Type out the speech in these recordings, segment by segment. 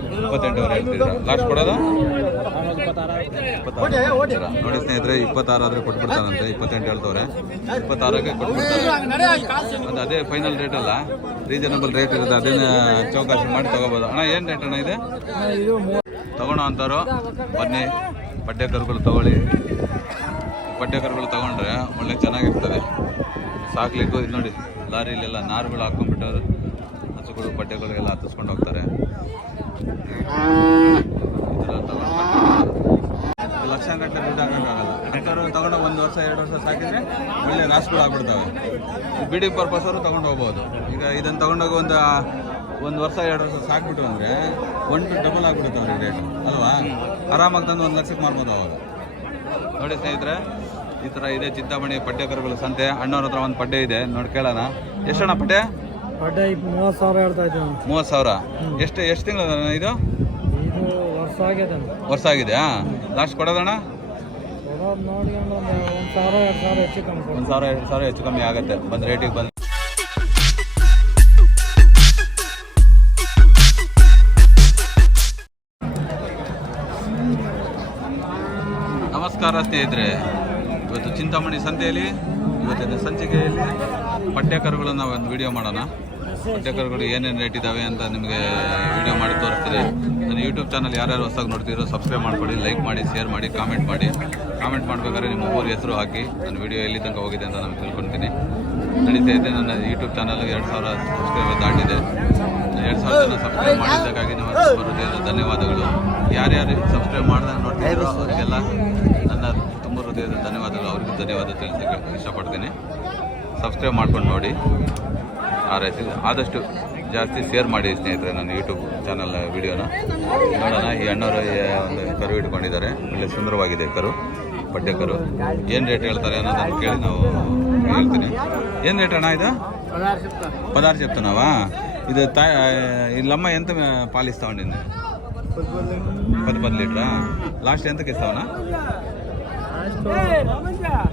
28,000 ಹೇಳ್ತಿದ್ದೀರಾ? ಲಾಸ್ಟ್ ಕೊಡೋದು ನೋಡಿ ಸ್ನೇಹಿತರೆ, 26 ಆದರೆ ಕೊಟ್ಬಿಡ್ತಾರಂತೆ. 28 ಹೇಳ್ತವ್ರೆ, 26ಕ್ಕೆ ಕೊಟ್ಬಿಡ್ತಾರೆ. ಅದು ಅದೇ ಫೈನಲ್ ರೇಟ್ ಅಲ್ಲ, ರೀಸನಬಲ್ ರೇಟ್ ಇರುತ್ತೆ, ಅದನ್ನ ಚೌಕಾಸಿ ಮಾಡಿ ತಗೋಬೋದು. ಅಣ್ಣ ಏನು ರೇಟ್ ಅಣ್ಣ ಇದೆ ತಗೊಳ್ಳೋ ಅಂತಾರೋ? ಬನ್ನಿ ಪಡ್ಡೆ ಕರುಗಳು ತಗೊಳ್ಳಿ. ಪಡ್ಡೆ ಕರುಗಳು ತಗೊಂಡ್ರೆ ಒಳ್ಳೆ ಚೆನ್ನಾಗಿರ್ತದೆ ಸಾಕ್ಲಿಕ್ಕೂ. ಇದು ನೋಡಿ ಲಾರಿಲೆಲ್ಲ ನಾರುಗಳು ಹಾಕೊಂಡ್ಬಿಟ್ಟವ್ರು, ಹಸುಗಳು ಪಡ್ಡೆಗಳಿಗೆಲ್ಲ ಹತ್ತಿಸ್ಕೊಂಡು ಹೋಗ್ತಾರೆ. ಲಕ್ಷಗಟ್ಟಲೆ ದುಡ್ಡು ಹಾಕೋಕ್ಕಾಗಲ್ಲ. ಯಾಕಂದ್ರೆ ತಗೊಂಡು 1 ವರ್ಷ 2 ವರ್ಷ ಸಾಕಿದ್ರೆ ಒಳ್ಳೆ ರಾಸುಗಳು ಆಗ್ಬಿಡ್ತವೆ. ಬಿಡಿ ಪರ್ಪಸ್ ಅವರು ತೊಗೊಂಡು ಹೋಗ್ಬೋದು. ಈಗ ಇದನ್ನು ತೊಗೊಂಡೋಗಿ ಒಂದು ವರ್ಷ 2 ವರ್ಷ ಸಾಕ್ಬಿಟ್ಟು ಅಂದರೆ 1 ಡಬಲ್ ಆಗಿಬಿಡುತ್ತೆ ಅವ್ರಿಗೆ ರೇಟು ಅಲ್ವಾ? ಆರಾಮಾಗಿ ತಂದು 1 ಲಕ್ಷಕ್ಕೆ ಮಾರ್ಬೋದು ಅವಾಗ. ನೋಡಿ ಸ್ನೇಹಿತರೆ, ಈ ಥರ ಇದೆ ಚಿಂತಾಮಣಿ ಪಡ್ಡೆ ಕರುಗಳು ಸಂತೆ. ಅಣ್ಣವ್ರ ಹತ್ರ ಒಂದು ಪಡ್ಡೆ ಇದೆ, ನೋಡಿ ಕೇಳೋಣ. ಎಷ್ಟಣ್ಣ ಪಡ್ಡೆ? 30,000 ಹೇಳ್ತಾ ಇದ್ದೀವಿ. 30,000. ಎಷ್ಟು ತಿಂಗಳು ಇದು? ವರ್ಷ ಆಗಿದೆಯಾ? ಲಾಸ್ಟ್ ಕೊಡೋದಣ್ಣ? 1,000-2,000 ಹೆಚ್ಚು ಕಮ್ಮಿ ಆಗುತ್ತೆ ಬಂದು ರೇಟಿಗೆ ಬಂದು. ನಮಸ್ಕಾರ ಸ್ನೇಹಿತರೆ, ಇವತ್ತು ಚಿಂತಾಮಣಿ ಸಂತೆಯಲ್ಲಿ ಇವತ್ತಿನ ಸಂಚಿಕೆಯಲ್ಲಿ ಪಡ್ಡೆ ಕರುಗಳನ್ನು ಒಂದು ವಿಡಿಯೋ ಮಾಡೋಣ. ಪಡ್ಡೆ ಕರುಗಳು ಏನೇನು ರೇಟ್ ಇದ್ದಾವೆ ಅಂತ ನಿಮಗೆ ವಿಡಿಯೋ ಮಾಡಿ ತೋರಿಸ್ತೀನಿ. ನನ್ನ ಯೂಟ್ಯೂಬ್ ಚಾನಲ್ ಯಾರ್ಯಾರು ಹೊಸದಾಗಿ ನೋಡ್ತಿರೋ ಸಬ್ಸ್ಕ್ರೈಬ್ ಮಾಡ್ಕೊಳ್ಳಿ, ಲೈಕ್ ಮಾಡಿ, ಶೇರ್ ಮಾಡಿ, ಕಾಮೆಂಟ್ ಮಾಡಿ. ಕಾಮೆಂಟ್ ಮಾಡಬೇಕಾದ್ರೆ ನಿಮ್ಮ ಊರ ಹೆಸರು ಹಾಕಿ ನನ್ನ ವಿಡಿಯೋ ಎಲ್ಲಿ ತನಕ ಹೋಗಿದೆ ಅಂತ ನಾನು ತಿಳ್ಕೊಳ್ತೀನಿ. ನಡೀತಾ ಇದೆ ನನ್ನ ಯೂಟ್ಯೂಬ್ ಚಾನಲ್ 2,000 ಸಬ್ಸ್ಕ್ರೈಬರ್ ದಾಟಿದೆ. 2,000 ಜನ ಸಬ್ಸ್ಕ್ರೈಬ್ ಮಾಡಿದ್ದಕ್ಕಾಗಿ ನಿಮ್ಮ ತುಂಬ ಹೃದಯದ ಧನ್ಯವಾದಗಳು. ಯಾರ್ಯಾರು ಸಬ್ಸ್ಕ್ರೈಬ್ ಮಾಡ್ದಂಗೆ ನೋಡ್ತಿದ್ರು ಅವರಿಗೆಲ್ಲ ನನ್ನ ತುಂಬ ಹೃದಯದ ಧನ್ಯವಾದಗಳು. ಅವ್ರಿಗೂ ಧನ್ಯವಾದ ತಿಳಿಸೋಕ್ಕೆ ಇಷ್ಟಪಡ್ತೀನಿ. ಸಬ್ಸ್ಕ್ರೈಬ್ ಮಾಡ್ಕೊಂಡು ನೋಡಿ. ಆದಷ್ಟು ಜಾಸ್ತಿ ಶೇರ್ ಮಾಡಿ ಸ್ನೇಹಿತರೆ ನನ್ನ ಯೂಟ್ಯೂಬ್ ಚಾನಲ್ ವಿಡಿಯೋನ. ನೋಡೋಣ, ಈ ಅಣ್ಣವರು ಒಂದು ಕರು ಇಟ್ಕೊಂಡಿದ್ದಾರೆ. ಒಳ್ಳೆ ಸುಂದರವಾಗಿದೆ ಕರು, ಪಡ್ಡೆ ಕರು. ಏನು ರೇಟ್ ಹೇಳ್ತಾರೆ ಅನ್ನೋದನ್ನು ಕೇಳಿ ನಾವು ಹೇಳ್ತೀನಿ. ಏನು ರೇಟ್ ಅಣ್ಣ ಇದು? 16 చెప్తున్నావా? ఇది ఇల్లమ్మ ఎంత పాలిస్తా ఉండింది? 10 లీటరా? లాస్ట్ ఎంతకి ఇస్తావనా?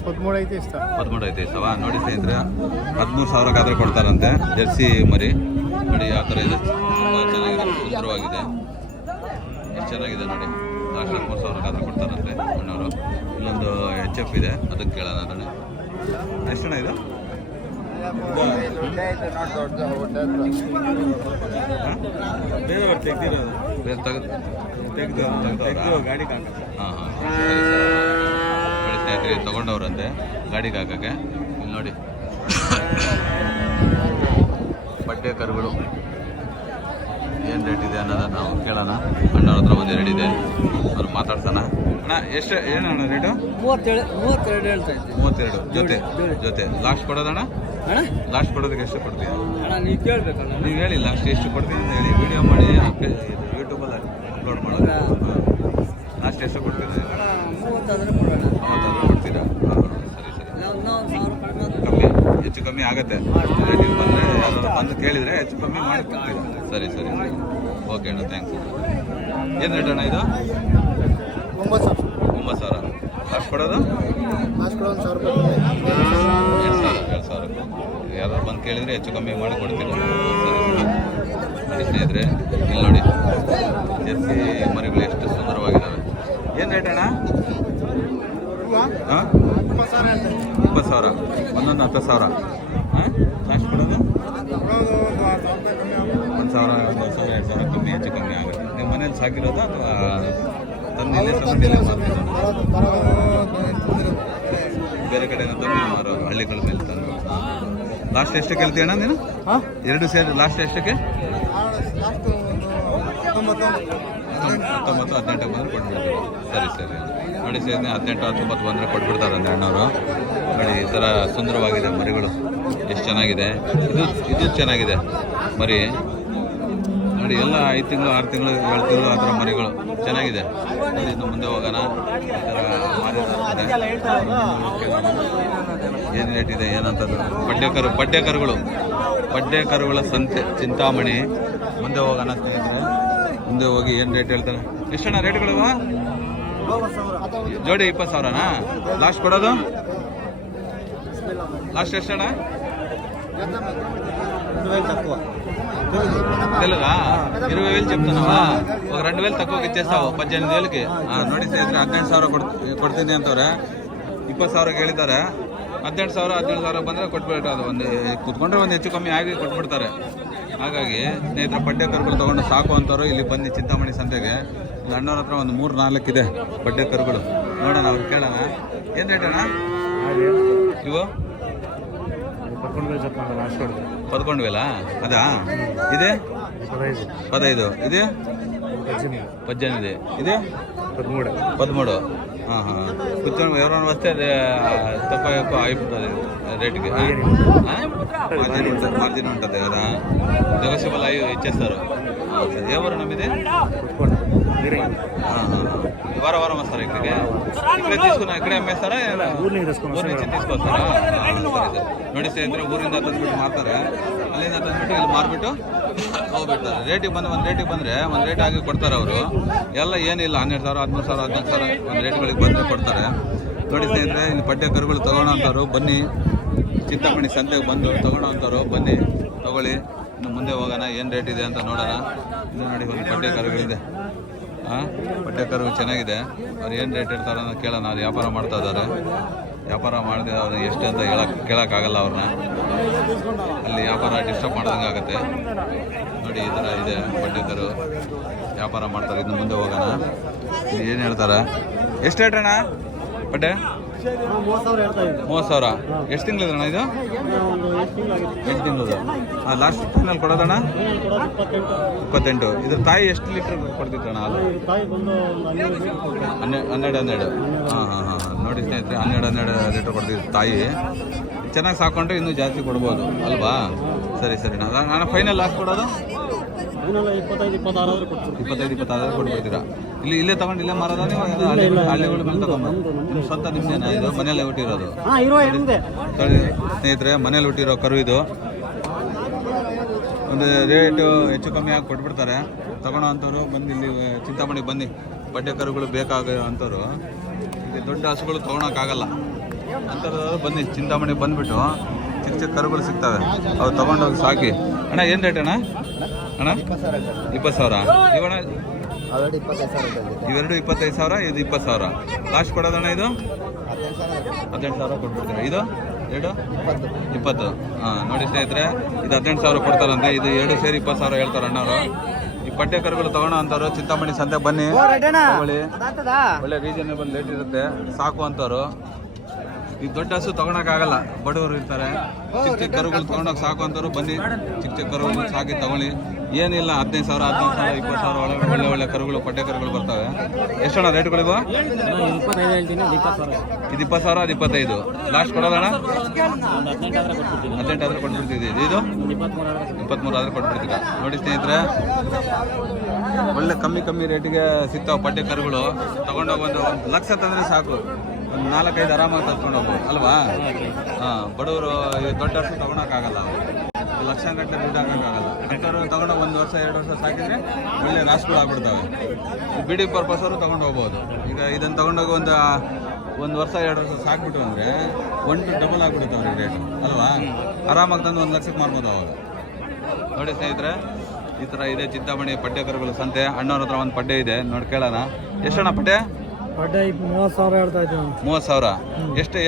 13 అయితే ಇస్తాವಾ? ನೋಡಿ ಸ್ನೇಹಿತರೆ, 13,000 ಆದ್ರೆ ಕೊಡ್ತಾರಂತೆ. ಜರ್ಸಿ ಮರಿ ನೋಡಿ ಯಾವ ಥರ ಇದೆ, ತುಂಬ ಚೆನ್ನಾಗಿದೆ, ಸುಂದರವಾಗಿದೆ, ಎಷ್ಟು ಚೆನ್ನಾಗಿದೆ ನೋಡಿ. ಲಾಸ್ಟ್ 13,000 ಆದ್ರೆ ಕೊಡ್ತಾರಂತೆ ಅಣ್ಣವರು. ಇಲ್ಲೊಂದು HF ಇದೆ, ಅದಕ್ಕೆ ಕೇಳೋಣ. ಅದನ್ನು ಎಷ್ಟಣ್ಣ ಇದು? ಸ್ನೇಹಿತರೆ ತಗೊಂಡವ್ರಂತೆ ಗಾಡಿಗೆ ಹಾಕಕ್ಕೆ. ಇಲ್ಲಿ ನೋಡಿ ಪಡ್ಡೆ ಕರುಗಳು ಏನು ರೇಟ್ ಇದೆ ಅನ್ನೋದನ್ನು ನಾವು ಕೇಳೋಣ. ಅಣ್ಣವ್ರ ಹತ್ರ ಒಂದು 2 ಇದೆ, ಅವ್ರು ಮಾತಾಡ್ಸೋಣ. ಅಣ್ಣ ಎಷ್ಟು ಏನಣ್ಣ ರೇಟು? 32 ಹೇಳ್ತಾ ಇದ್ದೆ. 32 ಜೊತೆ. ಲಾಸ್ಟ್ ಕೊಡೋದಣ್ಣ? ಲಾಸ್ಟ್ ಕೊಡೋದಕ್ಕೆ ಎಷ್ಟು ಕೊಡ್ತೀವಿ? ನೀವು ಕೇಳಬೇಕಣ್ಣ, ನೀವು ಹೇಳಿ ಲಾಸ್ಟ್ ಎಷ್ಟು ಕೊಡ್ತೀವಿ ಅಂತ ಹೇಳಿ. ವಿಡಿಯೋ ಮಾಡಿ ಯೂಟ್ಯೂಬಲ್ಲಿ ಅಪ್ಲೋಡ್ ಮಾಡೋದು. ಲಾಸ್ಟ್ ಎಷ್ಟು ಕೊಡ್ತೀರಾ? 30 ಕೊಡ್ತೀರಾ? ಸರಿ ಸರಿ, ಕಮ್ಮಿ ಹೆಚ್ಚು ಕಮ್ಮಿ ಆಗುತ್ತೆ. ರಿಲೇಟಿವ್ ಬಂದರೆ ಯಾರು ಬಂದು ಕೇಳಿದರೆ ಹೆಚ್ಚು ಕಮ್ಮಿ ಮಾಡಿ ಕೊಡ್ತೀರಾ? ಸರಿ ಸರಿ ಸರಿ, ಓಕೆ ಅಣ್ಣ, ಥ್ಯಾಂಕ್ಸ್. ಏನು ರೇಟ್ ಅಣ್ಣ ಇದು? 9,000. ಲಾಸ್ಟ್ ಕೊಡೋದು? 2,000. ಯಾರು ಬಂದು ಕೇಳಿದರೆ ಹೆಚ್ಚು ಕಮ್ಮಿ ಮಾಡಿ ಕೊಡ್ತೀರಾ? ಸರಿ ಸರಿ. ಸ್ನೇಹಿತರೆ ಇಲ್ಲಿ ನೋಡಿ ಜರ್ಸಿ ಮರಿಗಳು ಎಷ್ಟು ಸುಂದರವಾಗಿದ್ದಾವೆ. ಏನು ರೇಟ್ ಅಣ್ಣ? ಹಾಂ, 20,000. ಒಂದೊಂದು 10,000. ಹಾಂ, ಲಾಸ್ಟ್ ಕೊಡೋದು? 1,000, 1,000, 2,000 ಕಮ್ಮಿ ಹೆಚ್ಚು ಕಮ್ಮಿ ಆಗುತ್ತೆ. ನೀವು ಮನೇಲಿ ಸಾಕಿರೋದು ಅಥವಾ ತಂದಿಲ್ಲೇ ತಗೊಂಡಿಲ್ಲೇ ಮಾರ್ತೀರ? ಬೇರೆ ಕಡೆಯಿಂದ ತಂದು ಮಾರೋದು, ಹಳ್ಳಿಗಳ ಮೇಲೆ ತಂದು. ಲಾಸ್ಟ್ ಎಷ್ಟಕ್ಕೆ ಹೇಳ್ತೀಯ ಅಣ್ಣ ನೀನು? 2 ಸೇರಿ ಲಾಸ್ಟ್ ಎಷ್ಟಕ್ಕೆ? 19, 18 ಬಂದರೆ ಕೊಟ್ಬಿಡ್ತೀವಿ. ಸರಿ ಸರಿ ನೋಡಿ ಸೇರಿ 18, 19 ಬಂದರೆ ಕೊಟ್ಬಿಡ್ತಾರಂತೆ ಅಣ್ಣವರು. ನೋಡಿ ಈ ಥರ ಸುಂದರವಾಗಿದೆ ಮರಿಗಳು, ಎಷ್ಟು ಚೆನ್ನಾಗಿದೆ. ಇದು ಚೆನ್ನಾಗಿದೆ ಮರಿ ನೋಡಿ. ಎಲ್ಲ 5 ತಿಂಗಳು, 6 ತಿಂಗಳು, 7 ತಿಂಗಳು ಆ ಥರ ಮರಿಗಳು ಚೆನ್ನಾಗಿದೆ. ಇನ್ನು ಮುಂದೆ ಹೋಗೋಣ. ಈ ಥರ ಏನು ರೇಟ್ ಇದೆ ಏನಂತದ್ದು? ಪಡ್ಡೆ ಕರುಗಳ ಸಂತೆ ಚಿಂತಾಮಣಿ. ಮುಂದೆ ಹೋಗೋಣ ಸ್ನೇಹಿತರೆ, ಮುಂದೆ ಹೋಗಿ ಏನು ರೇಟ್ ಹೇಳ್ತಾರೆ. ಎಷ್ಟಣ್ಣ ರೇಟ್ಗಳು? ಜೋಡಿ 20,000ನಾ? ಲಾಸ್ಟ್ ಕೊಡೋದು? ಲಾಸ್ಟ್ ಎಷ್ಟಣ್ಣ? తెలుగా 20,000 చెప్తున్నావా? ఒక 2,000 తక్కువకి ఇచ్చేస్తావు 18,000కి. ನೋಡಿ ಸ್ನೇಹಿತರೆ 18,000 ಕೊಡ್ತೀನಿ ಅಂತವ್ರೆ. 20,000ಕ್ಕೆ ಹೇಳಿದ್ದಾರೆ. 18,000 ಬಂದರೆ ಕೊಟ್ಬಿಟ್ಟು ಅದು ಒಂದು ಕುತ್ಕೊಂಡ್ರೆ ಒಂದು ಹೆಚ್ಚು ಕಮ್ಮಿ ಆಗಿ ಕೊಟ್ಬಿಡ್ತಾರೆ. ಹಾಗಾಗಿ ಸ್ನೇಹಿತರೆ ಪಡ್ಡೆ ಕರುಗಳು ತೊಗೊಂಡು ಸಾಕು ಅಂತವ್ರು ಇಲ್ಲಿ ಬನ್ನಿ ಚಿಂತಾಮಣಿ ಸಂತೆಗೆ. ಇಲ್ಲಿ ಅಣ್ಣವ್ರ ಹತ್ರ ಒಂದು 3-4 ಇದೆ ಪಡ್ಡೆ ಕರುಗಳು. ನೋಡೋಣ ಅವ್ರು ಕೇಳೋಣ. ಏನು ರೇಟ್ ಅಣ್ಣ ಇವು? 11,000 ಅದಾ? ಇದೆ 15. ಇದೆ 18. ಇದೆ 13. కూర్చొని ఎవరైనా వస్తే తక్కువ ఎక్కువ అయిపోతుంది రేటుకి. మార్జిన్ ఉంటుంది కదా, నెగోషియబుల్ అయ్యి ఇచ్చేస్తారు. ఎవరు నమ్మిది? వారం వస్తారా ఇక్కడికి? ఇక్కడే తీసుకున్నా ఇక్కడే అమ్మేస్తారా? ఊరి నుంచి తీసుకొస్తారా? ಸರಿ. ನೋಡಿ ಸ್ನೇಹಿತರೆ ಊರಿಂದ ತಂದ್ಬಿಟ್ಟು ಮಾರ್ತಾರೆ. ಅಲ್ಲಿಂದ ತಂದ್ಬಿಟ್ಟು ಇಲ್ಲಿ ಮಾರ್ಬಿಟ್ಟು ಹೋಗ್ಬಿಡ್ತಾರೆ. ರೇಟಿಗೆ ಬಂದು ಒಂದು ರೇಟಿಗೆ ಬಂದರೆ ಒಂದು ರೇಟ್ ಆಗಿ ಕೊಡ್ತಾರೆ ಅವರು. ಎಲ್ಲ ಏನಿಲ್ಲ 12,000 13,000 14,000 ಒಂದು ರೇಟ್ಗಳಿಗೆ ಬಂದರೆ ಕೊಡ್ತಾರೆ. ನೋಡಿ ಸ್ನೇಹಿತರೆ ಇಲ್ಲಿ ಪಡ್ಡೆ ಕರುಗಳು ತೊಗೊಳೋ ಅಂಥವ್ರು ಬನ್ನಿ, ಚಿಂತಾಮಣಿ ಸಂತೆಗೆ ಬಂದು ತೊಗೊಳೋ ಅಂಥವ್ರು ಬನ್ನಿ ತೊಗೊಳ್ಳಿ. ಇನ್ನು ಮುಂದೆ ಹೋಗೋಣ ಏನು ರೇಟ್ ಇದೆ ಅಂತ ನೋಡೋಣ. ಇನ್ನು ನೋಡಿ ಒಂದು ಪಡ್ಡೆ ಕರುಗಳಿದೆ. ಪಡ್ಡೆ ಕರು ಚೆನ್ನಾಗಿದೆ. ಅವ್ರು ಏನು ರೇಟ್ ಇರ್ತಾರೋ ಅಂತ ಕೇಳೋಣ. ಅವ್ರು ವ್ಯಾಪಾರ ಮಾಡ್ತಾ ಇದ್ದಾರೆ. ವ್ಯಾಪಾರ ಮಾಡಿದೆ ಅವ್ರು ಎಷ್ಟು ಅಂತ ಕೇಳೋಕ್ಕಾಗಲ್ಲ ಅವ್ರನ್ನ. ಅಲ್ಲಿ ವ್ಯಾಪಾರ ಡಿಸ್ಟರ್ಬ್ ಮಾಡೋದಂಗೆ ಆಗುತ್ತೆ. ನೋಡಿ ಈ ಥರ ಇದೆ ಪಡ್ಡೆ ಕರು ವ್ಯಾಪಾರ ಮಾಡ್ತಾರೆ. ಇನ್ನು ಮುಂದೆ ಹೋಗೋಣ. ಇದು ಏನು ಹೇಳ್ತಾರೆ? ಎಷ್ಟು ರೇಟ್ ಅಣ್ಣ ಪಡ್ಡೆ? 30,000. ಎಷ್ಟು ತಿಂಗಳಿದಣ್ಣ ಇದು? 8 ತಿಂಗಳದು. ಲಾಸ್ಟ್ ಫೈನಲ್ ಕೊಡೋದಣ್ಣ 28. ಇದ್ರ ತಾಯಿ ಎಷ್ಟು ಲೀಟ್ರ್ ಕೊಡ್ತಿತ್ತಣ್ಣ ಅದು? 12. ನೋಡಿ ಸ್ನೇಹಿತರೆ 12 ಲೀಟ್ರ್ ಕೊಡ್ತಿತ್ತು ತಾಯಿ. ಚೆನ್ನಾಗಿ ಸಾಕೊಂಡ್ರೆ ಇನ್ನೂ ಜಾಸ್ತಿ ಕೊಡ್ಬೋದು ಅಲ್ವಾ? ಸರಿ ನಾನು ಫೈನಲ್ ಲಾಸ್ಟ್ ಕೊಡೋದು 25-26 ಕೊಟ್ಬಿಡ್ತೀರಾ? ಇಲ್ಲೇ ತಗೊಂಡು ಇಲ್ಲೇ ಮಾರೋದ ನೀವು? ಹಳ್ಳಿಗಳ ಮೇಲೆ ತಗೊಂಡು ನಿಮ್ಮ ಸ್ವಂತ ನಿಮ್ದೇನಾ ಇದು? ಮನೆಯಲ್ಲೇ ಹುಟ್ಟಿರೋದು? ಸ್ನೇಹಿತರೆ ಮನೇಲಿ ಹುಟ್ಟಿರೋ ಕರು ಇದು. ಒಂದು ರೇಟು ಹೆಚ್ಚು ಕಮ್ಮಿ ಆಗಿ ಕೊಟ್ಬಿಡ್ತಾರೆ. ತಗೊಳ್ಳೋ ಅಂಥವ್ರು ಬಂದು ಇಲ್ಲಿ ಚಿಂತಾಮಣಿ ಬನ್ನಿ. ಪಡ್ಡೆ ಕರುಗಳು ಬೇಕಾಗೋ ಅಂಥವ್ರು, ಇಲ್ಲಿ ದೊಡ್ಡ ಹಸುಗಳು ತೊಗೊಳಕ್ಕಾಗಲ್ಲ ಅಂಥವ್ರು ಬನ್ನಿ ಚಿಂತಾಮಣಿ ಬಂದುಬಿಟ್ಟು ಚಿಕ್ಕ ಕರುಗಳು ಸಿಗ್ತವೆ. ಅವು ತೊಗೊಂಡೋಗಿ ಸಾಕಿ. ಅಣ್ಣ ಏನು ರೇಟ್ ಅಣ್ಣ? 20,000. ಇವಣ್ಣ ಇವೆರಡು 25,000, ಇದು 20,000. ಲಾಸ್ಟ್ ಕೊಡೋದಣ್ಣ ಇದು 18,000 ಕೊಟ್ಬಿಡ್ತೀರಾ? ಇದು 20. ನೋಡಿ ಸ್ನೇಹಿತರೆ ಇದು 18,000 ಕೊಡ್ತಾರಂತೆ. ಇದು 2 ಸೇರಿ 20,000 ಹೇಳ್ತಾರೆ ಅಣ್ಣವರು. ಈ ಪಡ್ಡೆ ಕರುಗಳು ತಗೊಳ್ಳೋ ಅಂಥವ್ರು ಚಿಂತಾಮಣಿ ಸಂತೆ ಬನ್ನಿ ತಗೊಳ್ಳಿ. ಒಳ್ಳೆ ರೀಸನೇಬಲ್ ರೇಟ್ ಇರುತ್ತೆ. ಸಾಕು ಅಂಥವ್ರು. ಈ ದೊಡ್ಡ ಹಸು ತೊಗೊಳಕ್ಕಾಗಲ್ಲ, ಬಡವರು ಇರ್ತಾರೆ. ಚಿಕ್ಕ ಕರುಗಳು ತೊಗೊಂಡೋಗಿ ಸಾಕು ಅಂಥವ್ರು ಬನ್ನಿ. ಚಿಕ್ಕ ಕರುಗಳು ಸಾಕಿ ತಗೊಳ್ಳಿ. ಏನಿಲ್ಲ 15,000 20,000 ಒಳ್ಳೆ ಕರುಗಳು ಪಡ್ಡೆ ಕರುಗಳು ಬರ್ತವೆ. ಎಷ್ಟಣ್ಣ ರೇಟ್ಗಳಿಗೂ? ಇದು 20,000, ಅದು 25. ಲಾಸ್ಟ್ ಕೊಡೋದಣ್ಣ 18 ಕೊಟ್ಬಿಡ್ತಿದ್ದೀವಿ. ಇದು 23 ಕೊಟ್ಬಿಡ್ತೀರಾ? ನೋಡಿ ಸ್ನೇಹಿತರೆ ಒಳ್ಳೆ ಕಮ್ಮಿ ರೇಟಿಗೆ ಸಿಗ್ತಾವೆ ಪಡ್ಡೆ ಕರುಗಳು. ತಗೊಂಡೋಗಿ ಒಂದು 1 ಲಕ್ಷ ತಂದರೆ ಸಾಕು, ಒಂದು 4-5 ಆರಾಮಾಗಿ ತರ್ಕೊಂಡು ಹೋಗ್ಬೋದು ಅಲ್ವಾ? ಬಡವರು ದೊಡ್ಡ ಹಸು ತೊಗೊಳಕ್ಕಾಗಲ್ಲ, ಲಕ್ಷಗಟ್ಟಲೆ ದುಡ್ಡು ಹಾಕೋಕ್ಕಾಗಲ್ಲ. ಅಂಥವ್ರು ತೊಗೊಂಡೋಗಿ 1 ವರ್ಷ 2 ವರ್ಷ ಸಾಕಿದರೆ ಒಳ್ಳೆ ರಾಸುಗಳು ಆಗ್ಬಿಡ್ತವೆ. ಬಿಡಿ ಪರ್ಪಸ್ ಅವರು ತೊಗೊಂಡು ಹೋಗ್ಬೋದು. ಈಗ ಇದನ್ನು ತೊಗೊಂಡೋಗಿ ಒಂದು ವರ್ಷ 2 ವರ್ಷ ಸಾಕ್ಬಿಟ್ಟು ಅಂದರೆ 1 ಡಬಲ್ ಆಗಿಬಿಡುತ್ತೆ ಅವ್ರಿಗೆ ರೇಟು ಅಲ್ವಾ? ಆರಾಮಾಗಿ ತಂದು 1 ಲಕ್ಷಕ್ಕೆ ಮಾರ್ಬೋದು ಅವಾಗ. ನೋಡಿ ಸ್ನೇಹಿತರೆ ಈ ಥರ ಇದೆ ಚಿಂತಾಮಣಿ ಪಡ್ಡೆ ಕರುಗಳು ಸಂತೆ. ಅಣ್ಣವ್ರ ಹತ್ರ ಒಂದು ಪಡ್ಡೆ ಇದೆ, ನೋಡಿ ಕೇಳೋಣ. ಎಷ್ಟಣ್ಣ ಪಡ್ಡೆ? 30,000 ಹೇಳ್ತಾ ಇದ್ದೀವಿ. 30,000.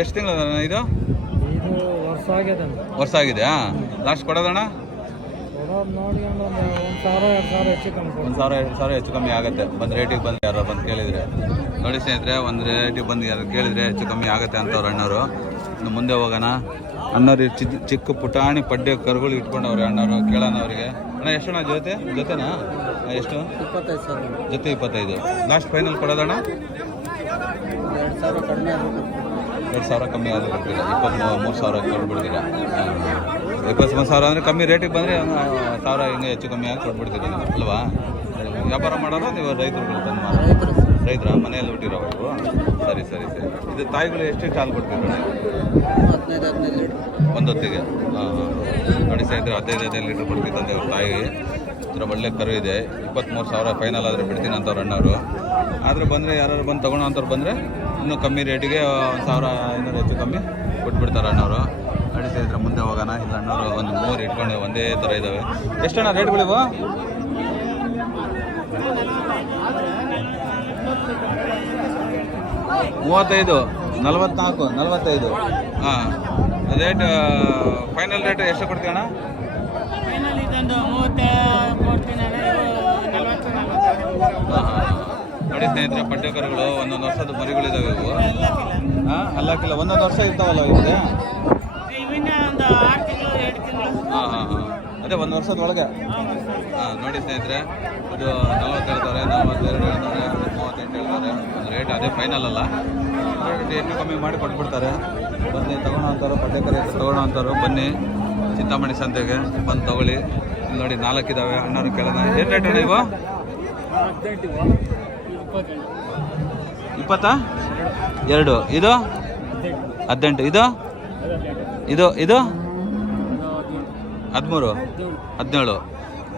ಎಷ್ಟು ತಿಂಗಳು ಇದು? ವರ್ಷ ಆಗಿದೆಯಾ? ಲಾಸ್ಟ್ ಕೊಡೋದಣ್ಣ? 1,000-2,000 ಹೆಚ್ಚು ಕಮ್ಮಿ ಆಗುತ್ತೆ. ಒಂದು ರೇಟಿಗೆ ಬಂದು ಯಾರು ಬಂದು ಕೇಳಿದರೆ. ನೋಡಿ ಸ್ನೇಹಿತರೆ ಒಂದು ರೇಟಿಗೆ ಬಂದು ಯಾರು ಕೇಳಿದರೆ ಹೆಚ್ಚು ಕಮ್ಮಿ ಆಗುತ್ತೆ ಅಂತವ್ರು ಅಣ್ಣವರು. ಇನ್ನು ಮುಂದೆ ಹೋಗೋಣ. ಅಣ್ಣವ್ರು ಚಿಕ್ಕ ಪುಟಾಣಿ ಪಡ್ಡೆ ಕರುಗಳು ಇಟ್ಕೊಂಡವ್ರೆ ಅಣ್ಣವರು. ಕೇಳೋಣ ಅವರಿಗೆ. ಅಣ್ಣ ಎಷ್ಟಣ್ಣ ಜೊತೆನಾ? ಎಷ್ಟು? 25,000 ಜೊತೆ 25. ಲಾಸ್ಟ್ ಫೈನಲ್ ಕೊಡೋದಣ್ಣ 2,000 ಕಮ್ಮಿ ಆದರೂ ಕೊಡ್ತೀರಾ? 23,000 ಕೊಟ್ಬಿಡ್ತೀರಾ? 23,000 ಅಂದರೆ ಕಮ್ಮಿ ರೇಟಿಗೆ ಬಂದರೆ 1,000 ಹಿಂಗೆ ಹೆಚ್ಚು ಕಮ್ಮಿ ಆಗಿ ಕೊಟ್ಬಿಡ್ತೀರಿ ಅಲ್ವಾ? ವ್ಯಾಪಾರ ಮಾಡೋರು ನೀವು ರೈತರುಗಳು ತಂದು ರೈತರ ಮನೆಯಲ್ಲಿ ಹುಟ್ಟಿರೋ ಇವು? ಸರಿ. ಇದು ತಾಯಿಗಳು ಎಷ್ಟು ಹಾಲು ಕೊಡ್ತೀರಿ? 15 ಲೀಟ್ರ್ ಒಂದು ಹೊತ್ತಿಗೆ. ನೋಡಿ ಸ್ನೇಹಿತರೆ 15 ಲೀಟ್ರ್ ಕೊಡ್ತಿದ್ದಂತೆ ಅವ್ರ ತಾಯಿ. ಇದರ ಒಳ್ಳೆ ಕರು ಇದೆ. 23,000 ಫೈನಲ್ ಆದರೆ ಬಿಡ್ತೀನಿ ಅಂತವ್ರು ಅಣ್ಣವರು. ಆದರೆ ಬಂದರೆ ಯಾರು ಬಂದು ತೊಗೊಳೋ ಅಂಥವ್ರು ಬಂದರೆ ಇನ್ನೂ ಕಮ್ಮಿ ರೇಟಿಗೆ 1,500 ಹೆಚ್ಚು ಕಮ್ಮಿ ಕೊಟ್ಬಿಡ್ತಾರೆ ಅಣ್ಣವರು. ನಡೀತಾ ಇದ್ರೆ ಮುಂದೆ ಹೋಗೋಣ. ಇಲ್ಲ ಅಣ್ಣವರು ಒಂದು 3 ಇಟ್ಕೊಂಡು ಒಂದೇ ಥರ ಇದ್ದಾವೆ. ಎಷ್ಟಣ್ಣ ರೇಟ್ಗಳಿವು? 35, 44, 45. ಹಾಂ, ರೇಟ್ ಫೈನಲ್ ರೇಟ್ ಎಷ್ಟು ಕೊಡ್ತೀವಿ ಅಣ್ಣ? ಹಾಂ ಹಾಂ. ನೋಡಿ ಸ್ನೇಹಿತರೆ, ಪಡ್ಡೆಕರುಗಳು ಒಂದೊಂದು ವರ್ಷದ ಮರಿಗಳಿದ್ದಾವೆ ಇವು. ಹಾಂ, ಅಲ್ಲಾಕಿಲ್ಲ, ಒಂದೊಂದು ವರ್ಷ ಇರ್ತಾವಲ್ಲ ಇವ್ರಿಗೆ. ಹಾಂ ಹಾಂ ಹಾಂ, ಅದೇ 1 ವರ್ಷದ ಒಳಗೆ. ಹಾಂ, ನೋಡಿ ಸ್ನೇಹಿತರೆ, ಇದು 40 ಹೇಳ್ತಾರೆ, 42 ಹೇಳ್ತಾರೆ, 38 ಹೇಳ್ತಾರೆ. ಒಂದು ರೇಟ್ ಅದೇ ಫೈನಲ್ ಅಲ್ಲ, ಹೆಚ್ಚು ಕಮ್ಮಿ ಮಾಡಿ ಕೊಟ್ಬಿಡ್ತಾರೆ. ಬನ್ನಿ ತಗೊಳ್ಳೋ ಅಂತಾರೋ, ಪಡ್ಡೆಕರು ತಗೊಳ್ಳೋ ಅಂತಾರೋ ಬನ್ನಿ ಚಿಂತಾಮಣಿ ಸಂತೆಗೆ ಬಂದು ತಗೊಳ್ಳಿ. ಇಲ್ಲಿ ನೋಡಿ 4 ಇದ್ದಾವೆ. ಅಣ್ಣವ್ರು ಕೇಳೋಣ, ಏನು ರೇಟ್ ಅಣ್ಣ ಇವು? 20? 2. ಇದು 18. ಇದು ಇದು ಇದು 13, 17.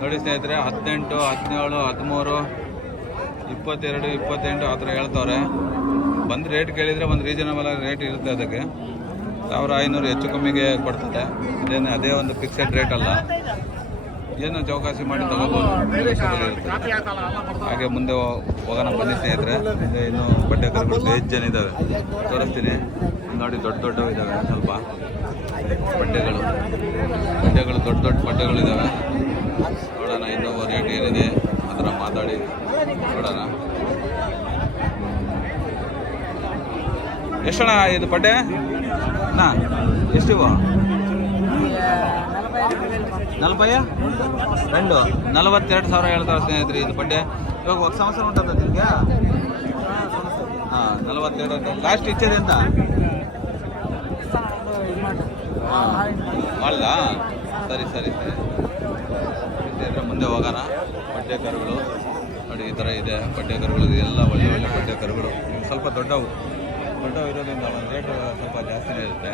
ನೋಡಿ ಸ್ನೇಹಿತರೆ, 18, 17, 13, 22, 28 ಆ ಥರ ಹೇಳ್ತವ್ರೆ. ಬಂದು ರೇಟ್ ಕೇಳಿದರೆ ಒಂದು ರೀಸನಬಲ್ ರೇಟ್ ಇರುತ್ತೆ. ಅದಕ್ಕೆ 1500 ಹೆಚ್ಚು ಕಮ್ಮಿಗೆ ಕೊಡ್ತಾರೆ. ಅದೇ ಒಂದು ಫಿಕ್ಸೆಡ್ ರೇಟ್ ಅಲ್ಲ, ಏನು ಚೌಕಾಸಿ ಮಾಡಿ ತಗೋಬೋದು ಇರುತ್ತೆ. ಹಾಗೆ ಮುಂದೆ ಹೋಗೋಣ ಬನ್ನಿ ಸ್ನೇಹಿತರೆ. ಮುಂದೆ ಇನ್ನೂ ಪಡ್ಡೆಕರುಗಳು ಹೆಚ್ಚು ಜನ ಇದ್ದಾವೆ, ತೋರಿಸ್ತೀನಿ ನೋಡಿ. ದೊಡ್ಡ ದೊಡ್ಡವು ಇದ್ದಾವೆ, ಸ್ವಲ್ಪ ಪಡ್ಡೆಗಳು ದೊಡ್ಡ ದೊಡ್ಡ ಪಡ್ಡೆಗಳಿದ್ದಾವೆ. ನೋಡೋಣ ಇನ್ನೂ ರೇಟ್ ಏನಿದೆ ಅದರ ಮಾತಾಡಿ ನೋಡೋಣ. ಎಷ್ಟಣ್ಣ ಇದು ಪಡ್ಡೆ? ನಾ ಎಷ್ಟಿವು? 40? 2, 42,000 ಹೇಳ್ತಾರೆ ಸ್ನೇಹಿತರೆ ಇದು ಪಡ್ಡೆ. ಇವಾಗ ಒಂದು ಸಮಸ್ಯೆ ಉಂಟಂತ ನಿಮಗೆ? ಹಾಂ, 42 ಅಂತ ಲಾಸ್ಟ್ ಇಚ್ಛೆದೆ ಅಂತ ಮಾಡಲ್ಲ. ಸರಿ ಸರಿ ಸರಿ ಸ್ನೇಹಿತರೆ, ಮುಂದೆ ಹೋಗೋಣ. ಪಡ್ಡೆಕರುಗಳು ನೋಡಿ ಈ ಥರ ಇದೆ. ಪಡ್ಡೆಕರುಗಳು ಎಲ್ಲ ಒಳ್ಳೆ ಒಳ್ಳೆ ಪಡ್ಡೆಕರುಗಳು. ಸ್ವಲ್ಪ ದೊಡ್ಡವು ಇರೋದ್ರಿಂದ ಒಂದು ರೇಟ್ ಸ್ವಲ್ಪ ಜಾಸ್ತಿನೇ ಇರುತ್ತೆ.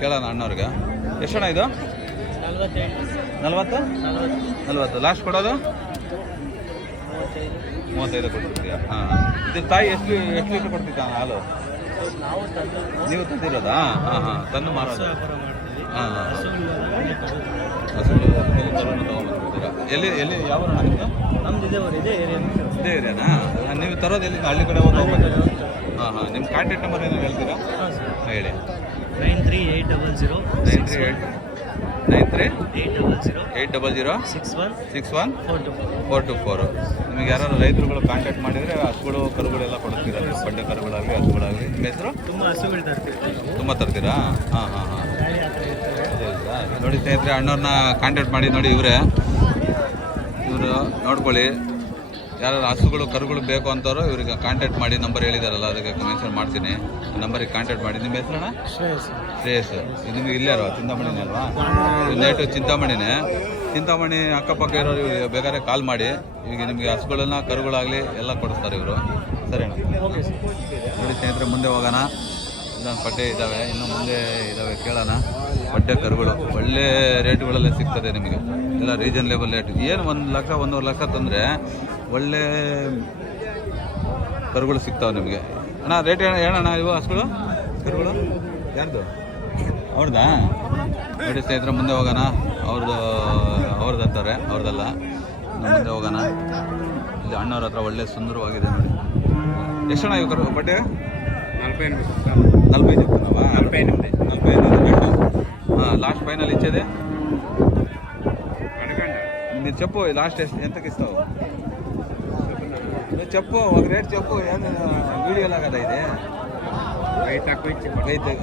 ಕೇಳೋಣ ಅಣ್ಣವ್ರಿಗೆ. ಎಷ್ಟಣ್ಣ ಇದು? 40? ಲಾಸ್ಟ್ ಕೊಡೋದು 35 ಕೊಡ್ತಿದ್ದೀಯಾ? ಹಾಂ, ಇದ್ರ ತಾಯಿ ಎಷ್ಟು ಲೀಟ್ರ್ ಕೊಡ್ತಿದ್ದ ಹಾಲು? ನೀವು ತಂದಿರೋದಾ? ಹಾಂ ಹಾಂ, ತಂದು ಮಾರೋದು. ಹಾಂ ಹಾಂ, ಹಸುಗಳು ತಗೊಂಡ್ಬರ್ತಿದ್ದೀರಾ? ಎಲ್ಲಿ ಯಾವ ನಿಮ್ಮದು? ನಮ್ದು ಇದೇ ಏರಿಯಾನಾ? ನೀವು ತರೋದು ಎಲ್ಲಿ? ಹಳ್ಳಿ ಕಡೆ ಹೋಗ್ಬೋದು. ಹಾಂ ಹಾಂ, ನಿಮ್ಮ ಕಾಂಟ್ಯಾಕ್ಟ್ ನಂಬರ್ ಏನೋ ಹೇಳ್ತೀರಾ? ಹೇಳಿ. 9380616424. ನಿಮಗೆ ಯಾರು ರೈತರುಗಳು ಕಾಂಟ್ಯಾಕ್ಟ್ ಮಾಡಿದರೆ ಹಸುಗಳು ಕರುಗಳೆಲ್ಲ ಕೊಡ್ತೀರಾ? ಪಡ್ಡೆ ಕರುಗಳಾಗಲಿ ಹಸುಗಳಾಗಲಿ. ನಿಮ್ಮ ಹೆಸರು? ತುಂಬ ತರ್ತೀರಾ? ಹಾಂ ಹಾಂ ಹಾಂ, ನೋಡಿ ಸ್ನೇಹಿತರೆ, ಅಣ್ಣವ್ರನ್ನ ಕಾಂಟ್ಯಾಕ್ಟ್ ಮಾಡಿ. ನೋಡಿ ಇವರು ನೋಡ್ಕೊಳ್ಳಿ. ಯಾರು ಹಸುಗಳು ಕರುಗಳು ಬೇಕು ಅಂತವ್ರು ಇವ್ರಿಗೆ ಕಾಂಟ್ಯಾಕ್ಟ್ ಮಾಡಿ. ನಂಬರ್ ಹೇಳಿದಾರಲ್ಲ, ಅದಕ್ಕೆ ಮೆನ್ಷನ್ ಮಾಡ್ತೀನಿ. ನಂಬರಿಗೆ ಕಾಂಟ್ಯಾಕ್ಟ್ ಮಾಡಿ. ನಿಮ್ಮ ಹೆಸರಣ್ಣ? ಶ್ರೇಯಸ್. ನಿಮಗೆ ಇಲ್ಲೇ ಅಲ್ವಾ? ಚಿಂತಾಮಣಿನೇ ಅಲ್ವಾ? ನೇಟು ಚಿಂತಾಮಣಿ ಅಕ್ಕಪಕ್ಕ ಇರೋರು ಇವ್ರಿಗೆ ಬೇಕಾದ್ರೆ ಕಾಲ್ ಮಾಡಿ. ಈಗ ನಿಮಗೆ ಹಸುಗಳನ್ನ ಕರುಗಳಾಗಲಿ ಎಲ್ಲ ಕೊಡಿಸ್ತಾರೆ ಇವರು. ಸರಿನಾ? ನೋಡಿ ಸ್ನೇಹಿತರೆ, ಮುಂದೆ ಹೋಗೋಣ. ಇಲ್ಲೊಂದು ಪಡ್ಡೆ ಇದ್ದಾವೆ, ಇನ್ನು ಮುಂದೆ ಇದ್ದಾವೆ, ಕೇಳೋಣ. ಪಡ್ಡೆ ಕರುಗಳು ಒಳ್ಳೆ ರೇಟ್ಗಳಲ್ಲೇ ಸಿಗ್ತದೆ ನಿಮಗೆ, ಎಲ್ಲ ರೀಸನ್ಲೇಬಲ್ ರೇಟ್. ಏನು 1 ಲಕ್ಷ 1.5 ಲಕ್ಷ ತಂದರೆ ಒಳ್ಳೆ ಕರುಗಳು ಸಿಗ್ತಾವೆ ನಿಮಗೆ. ಅಣ್ಣ ರೇಟ್ ಹೇಳೋಣ. ಇವು ಹಸುಗಳು ಕರುಗಳು ಯಾರ್ದು? ಅವ್ರದ್ದಾ? ನೋಡಿ ಸ್ನೇಹಿತರೆ, ಮುಂದೆ ಹೋಗೋಣ. ಅವ್ರದ್ದು ಅಂತಾರೆ, ಅವ್ರದ್ದಲ್ಲ. ಮುಂದೆ ಹೋಗೋಣ. ಇಲ್ಲಿ ಅಣ್ಣವ್ರ ಹತ್ರ ಒಳ್ಳೆ ಸುಂದರವಾಗಿದೆ ನೋಡಿ. ಎಷ್ಟಣ್ಣ ಇವು ಕರು ಬಡ್ಡೆ? 45 చెప్తున్నావా? 45 రేటు. లాస్ట్ ఫైనల్ ఇచ్చేదే మీరు చెప్పు. లాస్ట్ ఎంతకి ఇస్తావు? నువ్వు చెప్పు, ఒక రేట్ చెప్పు. వీడియోలా కదా ఇది. ರೈತ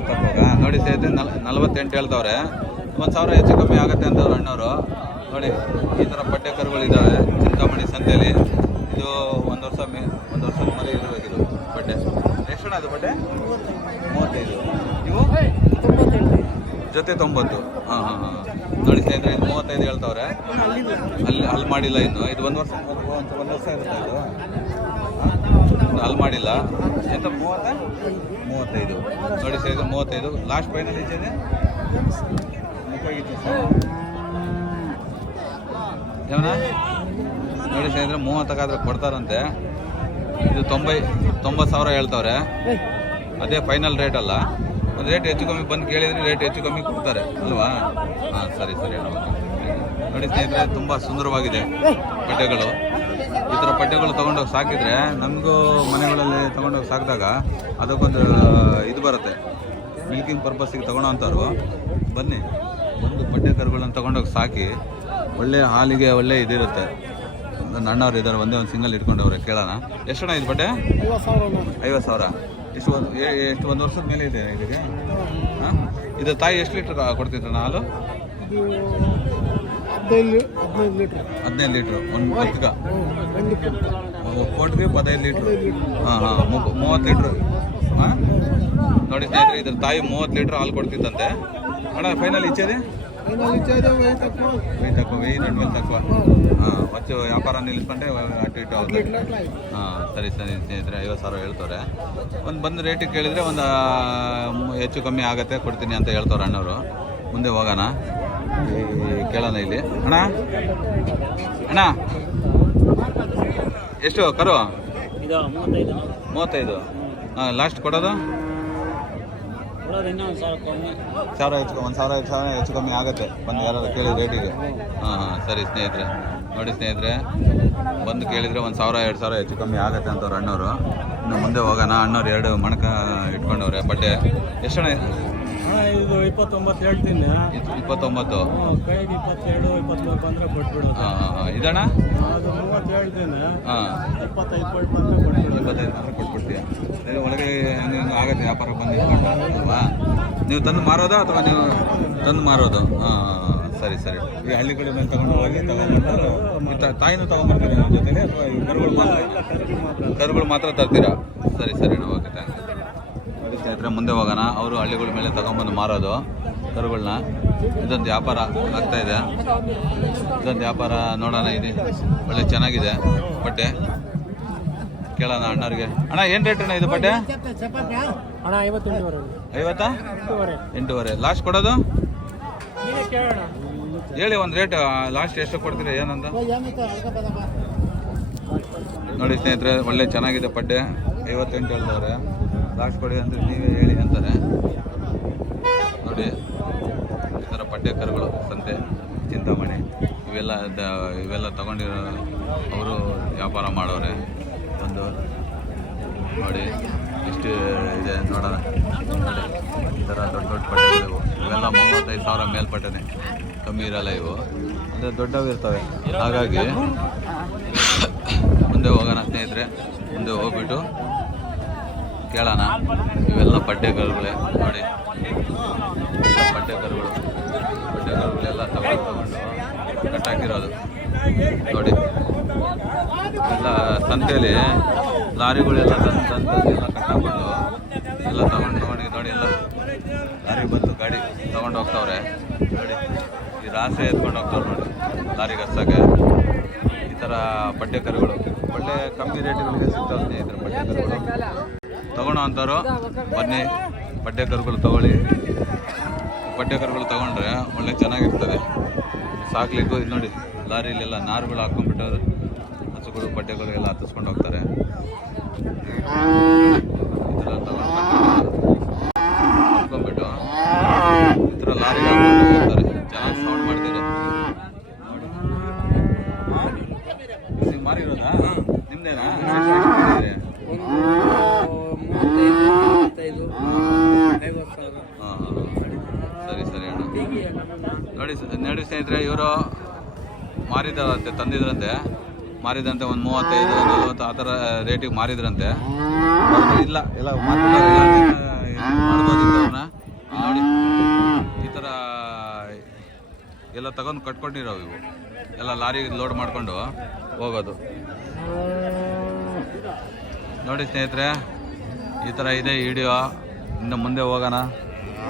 ತಪ್ಪೋಗ ನೋಡಿ ಸ್ನೇಹಿತರೆ, 48 ಹೇಳ್ತವ್ರೆ. 1,000 ಹೆಚ್ಚು ಕಮ್ಮಿ ಆಗುತ್ತೆ ಅಂತವ್ರು ಅಣ್ಣವರು. ನೋಡಿ ಈ ಥರ ಪಡ್ಡೆ ಕರುಗಳಿದ್ದಾವೆ ಚಿಂತಾಮಣಿ ಸಂತೆಯಲ್ಲಿ. ಇದು 1 ವರ್ಷದ ಮರಿ ಇರಬೇಕಿದು ಬಡ್ಡೆ. ಎಷ್ಟಣ್ಣ ಅದು ಬಡ್ಡೆ? 35. ಇವು ಜೊತೆ 90. ಹಾಂ ಹಾಂ ಹಾಂ, ನೋಡಿ ಸ್ನೇಹಿತರೆ, ಇದು 35 ಹೇಳ್ತವ್ರೆ. ಅಲ್ಲಿ ಮಾಡಿಲ್ಲ ಇನ್ನು. ಇದು 1 ವರ್ಷ ಇರುತ್ತೆ ಇದು. ಅಲ್ಲಿ ಮಾಡಿಲ್ಲ. ಎಂತ 35? ನೋಡಿ ಸ್ನೇಹಿತರೆ, 35 ಲಾಸ್ಟ್ ಫೈನಲ್ ಇಚ್ಚಿದೆ. ಏನ ನೋಡಿ ಸ್ನೇಹಿತರೆ, 30 ಕೊಡ್ತಾರಂತೆ. ಇದು 90,000 ಹೇಳ್ತವ್ರೆ. ಅದೇ ಫೈನಲ್ ರೇಟ್ ಅಲ್ಲ. ಒಂದು ರೇಟ್ ಹೆಚ್ಚು ಕಮ್ಮಿ ಬಂದು ಕೇಳಿದ್ರೆ ರೇಟ್ ಹೆಚ್ಚು ಕಮ್ಮಿ ಕೊಡ್ತಾರೆ ಅಲ್ವಾ? ಹಾಂ ಸರಿ ಸರಿ ಅಣ್ಣ. ನೋಡಿ ಸ್ನೇಹಿತರೆ, ತುಂಬ ಸುಂದರವಾಗಿದೆ ಪಡ್ಡೆಗಳು. ಈ ಥರ ಪಡ್ಡೆಗಳು ತೊಗೊಂಡೋಗಿ ಸಾಕಿದರೆ ನಮಗೂ ಮನೆಗಳಲ್ಲಿ ತೊಗೊಂಡೋಗಿ ಸಾಕಿದಾಗ ಅದಕ್ಕೊಂದು ಇದು ಬರುತ್ತೆ, ಮಿಲ್ಕಿಂಗ್ ಪರ್ಪಸ್ಸಿಗೆ ತೊಗೊಳೋ ಅಂಥವ್ರು ಬನ್ನಿ ಒಂದು ಪಡ್ಡೆ ಕರುಗಳನ್ನ ತೊಗೊಂಡೋಗಿ ಸಾಕಿ ಒಳ್ಳೆ ಹಾಲಿಗೆ ಒಳ್ಳೆ ಇದಿರುತ್ತೆ. ನನ್ನ ಅಣ್ಣವ್ರು ಇದ್ದಾರೆ, ಒಂದೇ ಒಂದು ಸಿಂಗಲ್ ಇಟ್ಕೊಂಡವ್ರೆ. ಕೇಳೋಣ ಎಷ್ಟಣ್ಣ ಇದು ಬಟ್ಟೆ? 50,000. ಎಷ್ಟು ಒಂದು ವರ್ಷದ ಮೇಲೆ ಇದೆ ಇದಕ್ಕೆ? ಹಾಂ, ಇದು ತಾಯಿ ಎಷ್ಟು ಲೀಟ್ರ್ ಕೊಡ್ತಿದ್ರಣ್ಣ ಹಾಲು? 15 ಲೀಟ್ರು ಒಂದು ಹೊತ್ತಿಗೆ. ಕೋಟ್ಗೆ 15 ಲೀಟ್ರು. ಹಾಂ ಹಾಂ, 30 ಲೀಟ್ರು. ಹಾಂ ನೋಡಿ ಸ್ನೇಹಿತರೆ, ಇದ್ರ ತಾಯಿ 30 ಲೀಟ್ರ್ ಹಾಲು ಕೊಡ್ತಿತ್ತಂತೆ. ಅಣ್ಣ ಫೈನಲ್ ಇಚ್ಛೆದೆ? వెయ్యి తక్కువ, 2,000 తక్కువ. వచ్చి ವ್ಯಾಪಾರ ನಿಲ್ಲಿಸ್ಕೊಂಡೆ ಅಟ್ಟು ಇಟ್ಟು ಅವ್ರು. ಹಾಂ ಸರಿ ಸರಿ ಸ್ನೇಹಿತರೆ, 50,000 ಹೇಳ್ತವ್ರೆ. ಒಂದು ಬಂದು ರೇಟಿಗೆ ಕೇಳಿದರೆ ಒಂದು ಹೆಚ್ಚು ಕಮ್ಮಿ ಆಗುತ್ತೆ, ಕೊಡ್ತೀನಿ ಅಂತ ಹೇಳ್ತವ್ರೆ ಅಣ್ಣವರು. ಮುಂದೆ ಹೋಗೋಣ, ಕೇಳೋಣ ಇಲ್ಲಿ. ಅಣ್ಣ ಅಣ್ಣ ಎಷ್ಟು ಕರು? 35. ಹಾಂ, ಲಾಸ್ಟ್ ಕೊಡೋದು? 1,000 ಹೆಚ್ಚು ಕಮ್ಮಿ ಆಗುತ್ತೆ ಬಂದು ಯಾರು ಕೇಳಿದ ರೇಟಿಗೆ. ಹಾಂ ಹಾಂ ಸರಿ ಸ್ನೇಹಿತರೆ, ನೋಡಿ ಸ್ನೇಹಿತರೆ, ಬಂದು ಕೇಳಿದರೆ 1,000 2,000 ಹೆಚ್ಚು ಕಮ್ಮಿ ಆಗುತ್ತೆ ಅಂತವ್ರು ಅಣ್ಣವರು. ಇನ್ನು ಮುಂದೆ ಹೋಗೋಣ. ಅಣ್ಣವ್ರು 2 ಮಣಕ ಇಟ್ಕೊಂಡವ್ರೆ ಬಟ್ಟೆ. ಎಷ್ಟಣ್ಣ ಇದು? 29 ಹೇಳ್ತೀನಿ. 29. ಕೈಗೆ 27 24 ಬಂದರೆ ಕೊಟ್ಬಿಡು. ಹಾಂ ಹಾಂ, ಇದಣ್ಣ ಅದು 30 ಹೇಳ್ತೀನಿ. ಹಾಂ, 25 ಬಂದರೆ ಕೊಟ್ಬಿಡು. 25 ಬಂದರೆ ಕೊಟ್ಬಿಡ್ತೀಯ. ಒಳಗೆ ಹಂಗೆ ಆಗುತ್ತೆ ವ್ಯಾಪಾರ ಬಂದು ಅಲ್ವಾ? ನೀವು ತಂದು ಮಾರೋದಾ ಅಥವಾ ನೀವು ತಂದು ಮಾರೋದು? ಹಾಂ ಸರಿ ಸರಿ. ಈ ಹಳ್ಳಿಗಳ ಮೇಲೆ ತಗೊಂಡು ಹೋಗಿ ತಗೊಂಡ್ಬರ್ತಾರೆ. ತಾಯಿನೂ ತಗೊಂಡ್ಬರ್ತೀರಿ ನಮ್ಮ ಜೊತೆಲಿ ಅಥವಾ ಕರುಗಳು ಮಾತ್ರ ತರ್ತೀರಾ? ಸರಿ ಸರಿ, ಓಕೆ ಥ್ಯಾಂಕ್ಸ್. ನೋಡಿ ಸ್ನೇಹಿತರೆ, ಮುಂದೆ ಹೋಗೋಣ. ಅವರು ಹಳ್ಳಿಗಳ ಮೇಲೆ ತಗೊಂಬಂದು ಮಾರೋದು ಕರುಗಳನ್ನ. ಇದೊಂದು ವ್ಯಾಪಾರ ಆಗ್ತಾಯಿದೆ. ಇದೊಂದು ವ್ಯಾಪಾರ ನೋಡೋಣ. ಇದೆ ಒಳ್ಳೆ ಚೆನ್ನಾಗಿದೆ ಬಟ್ಟೆ. ಕೇಳೋಣ ಅಣ್ಣವ್ರಿಗೆ. ಅಣ್ಣ ಏನು ರೇಟ್ ಅಣ್ಣ ಇದು ಬಟ್ಟೆ? ಅಣ್ಣ 58. 50? 8.5. ಲಾಸ್ಟ್ ಕೊಡೋದು ಹೇಳಿ ಒಂದು ರೇಟ್. ಲಾಸ್ಟ್ ಎಷ್ಟು ಕೊಡ್ತೀರಿ ಏನಂತ ನೋಡಿ ಸ್ನೇಹಿತರೆ. ಒಳ್ಳೆ ಚೆನ್ನಾಗಿದೆ ಬಟ್ಟೆ. 58 ಹೇಳ್ತವ್ರೆ. ಲಾಸ್ಟ್ ಕೊಡಿ ಅಂದರೆ ನೀವೇ ಹೇಳಿ ಅಂತಾರೆ. ನೋಡಿ ಈ ಥರ ಬಟ್ಟೆ ಕರುಗಳು ಸಂತೆ ಚಿಂತಾಮಣಿ ಇವೆಲ್ಲ ತಗೊಂಡಿರೋ ಅವರು ವ್ಯಾಪಾರ ಮಾಡೋರೆ. ಒಂದು ನೋಡಿ ಎಷ್ಟು ಇದೆ ನೋಡೋಣ. ನೋಡಿ ಈ ಥರ ದೊಡ್ಡ ದೊಡ್ಡ ಪಟ್ಟೆಗಳು ಇವೆಲ್ಲ 35,000 ಮೇಲ್ಪಟ್ಟೆನೆ, ಕಮ್ಮಿ ಇರಲ್ಲ ಇವು, ಅಂದರೆ ದೊಡ್ಡವು ಇರ್ತವೆ. ಹಾಗಾಗಿ ಮುಂದೆ ಹೋಗೋಣ ಸ್ನೇಹಿತರೆ. ಮುಂದೆ ಹೋಗ್ಬಿಟ್ಟು ಕೇಳೋಣ. ಇವೆಲ್ಲ ಪಡ್ಡೆಕರುಗಳೇ ನೋಡಿ, ಪಡ್ಡೆಕರುಗಳೆಲ್ಲ ತಗೊಂಡು ಕಟ್ಟಾಕಿರೋದು ನೋಡಿ. ಎಲ್ಲ ಸಂತೆಯಲ್ಲಿ ಲಾರಿಗಳೆಲ್ಲ ತಂದು ಎಲ್ಲ ಕಟ್ಟಾಕೊಂಡು ಎಲ್ಲ ತಗೊಂಡು ನೋಡಿ ಎಲ್ಲ ಲಾರಿ ಬಂದು ಗಾಡಿ ತೊಗೊಂಡು ಹೋಗ್ತಾವ್ರೆ ನೋಡಿ. ಈ ರಾಸೆ ಎತ್ಕೊಂಡು ಹೋಗ್ತಾವ್ರೆ ನೋಡಿ ಲಾರಿಗೆ ಹಚ್ಚೋಕ್ಕೆ. ಈ ಥರ ಪಡ್ಡೆಕರುಗಳು ಒಳ್ಳೆ ಕಮ್ಮಿ ರೇಟ್ಗಳಿಗೆ ಸಿಗ್ತಾವೆ ಸ್ನೇಹಿತರೆ. ಪಡ್ಡೆಕರುಗಳು ತೊಗೊಳೋ ಅಂಥವ್ರು ಬನ್ನಿ, ಪಡ್ಡೆಕರುಗಳು ತೊಗೊಳ್ಳಿ. ಪಡ್ಡೆಕರುಗಳು ತೊಗೊಂಡ್ರೆ ಒಳ್ಳೆ ಚೆನ್ನಾಗಿರ್ತದೆ ಸಾಕ್ಲಿಕ್ಕೂ. ಇದು ನೋಡಿ ಲಾರಿಲೆಲ್ಲ ನಾರುಗಳು ಹಾಕ್ಕೊಂಡ್ಬಿಟ್ಟವ್ರು, ಹಸುಗಳು ಪಡ್ಡೆಗಳು ಎಲ್ಲ ಹತ್ತಿಸ್ಕೊಂಡು ಹೋಗ್ತಾರೆ. ಈ ಥರ ಹಾಕ್ಕೊಂಡ್ಬಿಟ್ಟು ಈ ಥರ ಲಾರಿಗೆ ಹಾಕ್ಕೊಂಡು ಹೋಗ್ತಾರೆ. ಚೆನ್ನಾಗಿ ಸೌಂಡ್ ಮಾಡ್ತಿರೋದು ನೋಡಿ. ಮಾರಿರೋದಾ ನಿಮ್ದೇನಾ? ಸರಿ ಸರಿ ಅಣ್ಣ. ನೋಡಿ ಸ್ನೇಹಿತರೆ, ಇವರು ಮಾರಿದಾರಂತೆ, ತಂದಿದ್ರಂತೆ, ಮಾರಿದಂತೆ ಒಂದು 35 40 ಆ ಥರ ರೇಟಿಗೆ ಮಾರಿದ್ರಂತೆ. ಇಲ್ಲ ಎಲ್ಲ ಮಾಡ್ಬೋದಿತ್ತು ಅವ್ರನ್ನ. ನೋಡಿ ಈ ಥರ ಎಲ್ಲ ತಗೊಂಡು ಕಟ್ಕೊಂಡಿರೋ ಇವು ಎಲ್ಲ ಲಾರಿಗೆ ಲೋಡ್ ಮಾಡಿಕೊಂಡು ಹೋಗೋದು ನೋಡಿ ಸ್ನೇಹಿತರೆ. ಈ ಥರ ಇದೆ ವಿಡಿಯೋ. ಇನ್ನು ಮುಂದೆ ಹೋಗೋಣ,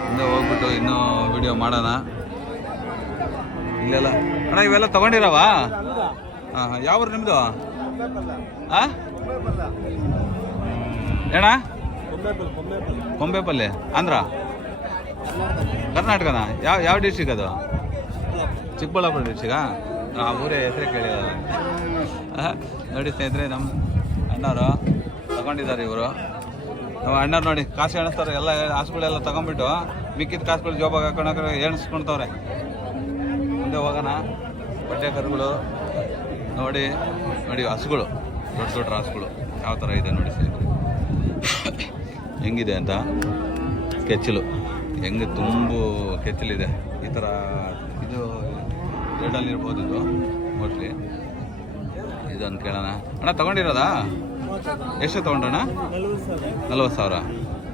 ಮುಂದೆ ಹೋಗ್ಬಿಟ್ಟು ಇನ್ನೂ ವಿಡಿಯೋ ಮಾಡೋಣ. ಇಲ್ಲೆಲ್ಲ ಅಣ್ಣ ಇವೆಲ್ಲ ತಗೊಂಡಿರವ? ಹಾಂ ಹಾಂ. ಯಾವ ನಿಮ್ಮದು? ಹಾಂ ಏಣ್ಣ? ಕೊಂಬೇಪಲ್ಲಿ ಆಂಧ್ರ ಕರ್ನಾಟಕನ? ಯಾವ ಡಿಸ್ಟಿಕ್ ಅದು? ಚಿಕ್ಕಬಳ್ಳಾಪುರ ಡಿಸ್ಟಿಕಾ? ಆ ಊರೇ ಹೆಸರೇ ಕೇಳಿರಲ್ಲ. ನೋಡಿ ಸ್ನೇಹಿತರೆ, ನಮ್ಮ ಅಣ್ಣವರು ತಗೊಂಡಿದ್ದಾರೆ. ಇವರು ನಾವು ಅಣ್ಣವ್ರು ನೋಡಿ ಕಾಸು ಎಣಿಸ್ತಾರೆ, ಎಲ್ಲ ಹಸುಗಳೆಲ್ಲ ತಗೊಂಡ್ಬಿಟ್ಟು ಮಿಕ್ಕಿದ ಕಾಸುಗಳು ಜೋಬಾಗ ಹಾಕೊಂಡಾಗ ಎಣಿಸ್ಕೊಳ್ತವ್ರೆ. ಮುಂದೆ ಹೋಗೋಣ. ಬಟ್ಟೆ ಕರುಗಳು ನೋಡಿ ನೋಡಿ, ಹಸುಗಳು ದೊಡ್ಡ ದೊಡ್ಡ ಹಸುಗಳು ಯಾವ ಥರ ಇದೆ ನೋಡಿ ಸ್ನೇಹಿತರೆ, ಹೆಂಗಿದೆ ಅಂತ. ಕೆಚ್ಚಲು ಹೆಂಗೆ ತುಂಬು ಕೆಚ್ಚಲಿದೆ. ಈ ಥರ ಇದು ರೆಡಲ್ಲಿ ಇರ್ಬೋದು ಇದು ಮೋಸ್ಟ್ಲಿ. ಇದೊಂದು ಕೇಳೋಣ. ಅಣ್ಣ ತಗೊಂಡಿರೋದಾ? ಎಷ್ಟು ತೊಗೊಂಡ್ರಣ್ಣ? 40,000.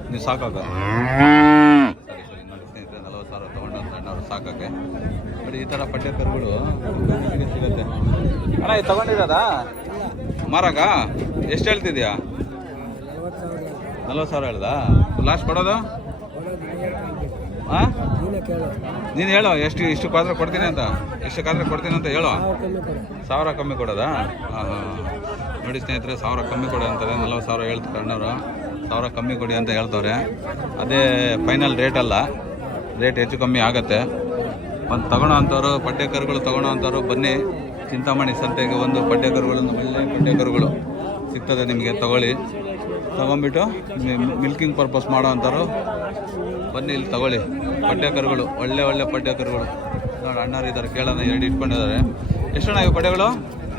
ನೀವು ಸಾಕಾಗ? ಸರಿ ಸರಿ ನೋಡಿ ಸ್ನೇಹಿತರೆ, 40,000 ತೊಗೊಂಡಂತ ಅಣ್ಣವ್ರು ಸಾಕಕ್ಕೆ. ನೋಡಿ ಈ ಥರ ಪಟ್ಟೆ ಕರುಗಳು ಸಿಗುತ್ತೆ. ಅಣ್ಣ ಇದು ತಗೊಂಡಿರೋದಾ? ಮಾರಾಗ ಎಷ್ಟು ಹೇಳ್ತಿದ್ಯಾ? 40,000 ಹೇಳ್ದಾ? ಲಾಸ್ಟ್ ಕೊಡೋದು? ಹಾಂ ನೀನು ಹೇಳು, ಇಷ್ಟಕ್ಕಾದ್ರೆ ಕೊಡ್ತೀನಿ ಅಂತ, ಎಷ್ಟಕ್ಕಾದ್ರೆ ಕೊಡ್ತೀನಿ ಅಂತ ಹೇಳು. 1,000 ಕಮ್ಮಿ ಕೊಡೋದಾ? ಹಾಂ ಹಾಂ ನೋಡಿ ಸ್ನೇಹಿತರೆ, 1,000 ಕಮ್ಮಿ ಕೊಡಿ ಅಂತಾರೆ. 40,000 ಹೇಳ್ತಾರೆ ಅಣ್ಣವರು, 1,000 ಕಮ್ಮಿ ಕೊಡಿ ಅಂತ ಹೇಳ್ತವ್ರೆ. ಅದೇ ಫೈನಲ್ ರೇಟ್ ಅಲ್ಲ, ರೇಟ್ ಹೆಚ್ಚು ಕಮ್ಮಿ ಆಗುತ್ತೆ. ಒಂದು ತಗೊಳ್ಳೋ ಅಂಥವ್ರು, ಪಡ್ಡೆ ಕರುಗಳು ತಗೊಳ್ಳೋ ಅಂಥವ್ರು ಬನ್ನಿ ಚಿಂತಾಮಣಿ ಸಂತೆಗೆ. ಒಂದು ಪಡ್ಡೆ ಕರುಗಳನ್ನು, ಒಳ್ಳೆ ಪಡ್ಡೆ ಕರುಗಳು ಸಿಗ್ತದೆ ನಿಮಗೆ, ತಗೊಂಬಿಟ್ಟು ಮಿಲ್ಕಿಂಗ್ ಪರ್ಪಸ್ ಮಾಡೋ ಅಂಥವ್ರು ಬನ್ನಿ ಇಲ್ಲಿ ತಗೊಳ್ಳಿ. ಪಡ್ಡೆ ಕರುಗಳು ಒಳ್ಳೆ ಒಳ್ಳೆ ಪಡ್ಡೆ ಕರುಗಳು ನೋಡಿ. ಅಣ್ಣವ್ರು ಇದ್ದಾರೆ, ಕೇಳೋಣ. 2 ಇಟ್ಕೊಂಡಿದ್ದಾರೆ. ಎಷ್ಟಣ್ಣ ಇವು ಪಡ್ಡೆಗಳು?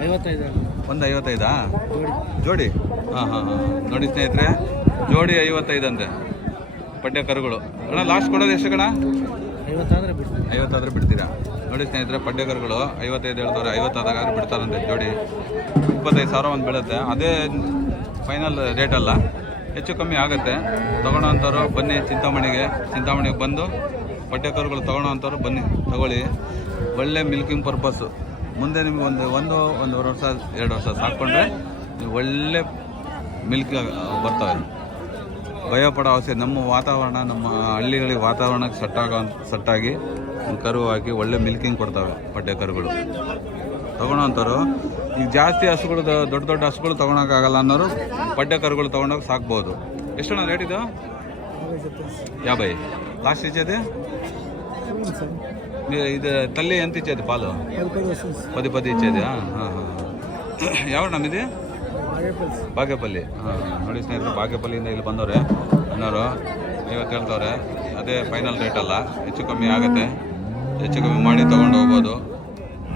55. ಒಂದು 55 ಜೋಡಿ? ಹಾಂ ಹಾಂ ಹಾಂ ನೋಡಿ ಸ್ನೇಹಿತರೆ, ಜೋಡಿ 55 ಅಂತೆ ಪಡ್ಡೆ ಕರುಗಳು. ಅಣ್ಣ ಲಾಸ್ಟ್ ಕೊಡೋದು ಎಷ್ಟು ಕಣ? 50 ಆದ್ರೆ ಬಿಡ್ತೀರಾ? ನೋಡಿ ಸ್ನೇಹಿತರೆ, ಪಡ್ಡೆ ಕರುಗಳು 55 ಹೇಳ್ತಾರೆ. 50 ಆದಾಗ ಬಿಡ್ತಾರಂತೆ ಜೋಡಿ. 25,000 ಒಂದು ಬೀಳುತ್ತೆ. ಅದೇ ಫೈನಲ್ ರೇಟ್ ಅಲ್ಲ, ಹೆಚ್ಚು ಕಮ್ಮಿ ಆಗುತ್ತೆ. ತೊಗೊಳ್ಳೋ ಅಂಥವ್ರು ಬನ್ನಿ ಚಿಂತಾಮಣಿಗೆ ಬಂದು ಪಡ್ಡೆ ಕರುಗಳು ತೊಗೊಳ್ಳೋ ಅಂಥವ್ರು ಬನ್ನಿ ತಗೊಳ್ಳಿ. ಒಳ್ಳೆ ಮಿಲ್ಕಿಂಗ್ ಪರ್ಪಸ್ಸು. ಮುಂದೆ ನಿಮಗೆ ಒಂದೂವರೆ ವರ್ಷ 2 ವರ್ಷ ಸಾಕ್ಕೊಂಡ್ರೆ ನೀವು ಒಳ್ಳೆ ಮಿಲ್ಕ್ ಬರ್ತವೆ. ಭಯಪಡೋ ಅವಶ್ಯ. ನಮ್ಮ ವಾತಾವರಣ, ನಮ್ಮ ಹಳ್ಳಿಗಳಿಗೆ ವಾತಾವರಣಕ್ಕೆ ಸೆಟ್ಟಾಗಿ ಕರು ಹಾಕಿ ಒಳ್ಳೆ ಮಿಲ್ಕಿಂಗ್ ಕೊಡ್ತವೆ ಪಡ್ಡೆ ಕರುಗಳು. ತೊಗೊಳ್ಳೋ ಅಂಥವ್ರು ಈಗ ಜಾಸ್ತಿ ಹಸುಗಳು, ದೊಡ್ಡ ದೊಡ್ಡ ಹಸುಗಳು ತೊಗೊಳಕ್ಕಾಗಲ್ಲ ಅನ್ನೋರು ಪಡ್ಡೆ ಕರುಗಳು ತೊಗೊಂಡೋಗಿ ಸಾಕ್ಬೋದು. ಎಷ್ಟಣ್ಣ ರೇಟ್ ಇದು? 50. ಲಾಸ್ಟ್ ಇಚ್ಚೇದೆ ಇದು ತಲ್ಲಿ ಎಂತ ಇಚ್ಚೇದೆ ಪಾಲು? 10 ಇಚ್ಚೇದೆ. ಹಾಂ ಹಾಂ ಹಾಂ ಯಾವ ನಮ್ಮಿದೆ? ಬಾಗೇಪಲ್ಲಿ. ಹಾಂ ನೋಡಿ ಸ್ನೇಹಿತರೆ, ಬಾಗೇಪಲ್ಲಿಯಿಂದ ಇಲ್ಲಿ ಬಂದವ್ರೆ ಅನ್ನೋರು 50 ಹೇಳ್ತವ್ರೆ. ಅದೇ ಫೈನಲ್ ರೇಟ್ ಅಲ್ಲ, ಹೆಚ್ಚು ಕಮ್ಮಿ ಆಗುತ್ತೆ. ಹೆಚ್ಚು ಕಮ್ಮಿ ಮಾಡಿ ತೊಗೊಂಡು ಹೋಗ್ಬೋದು.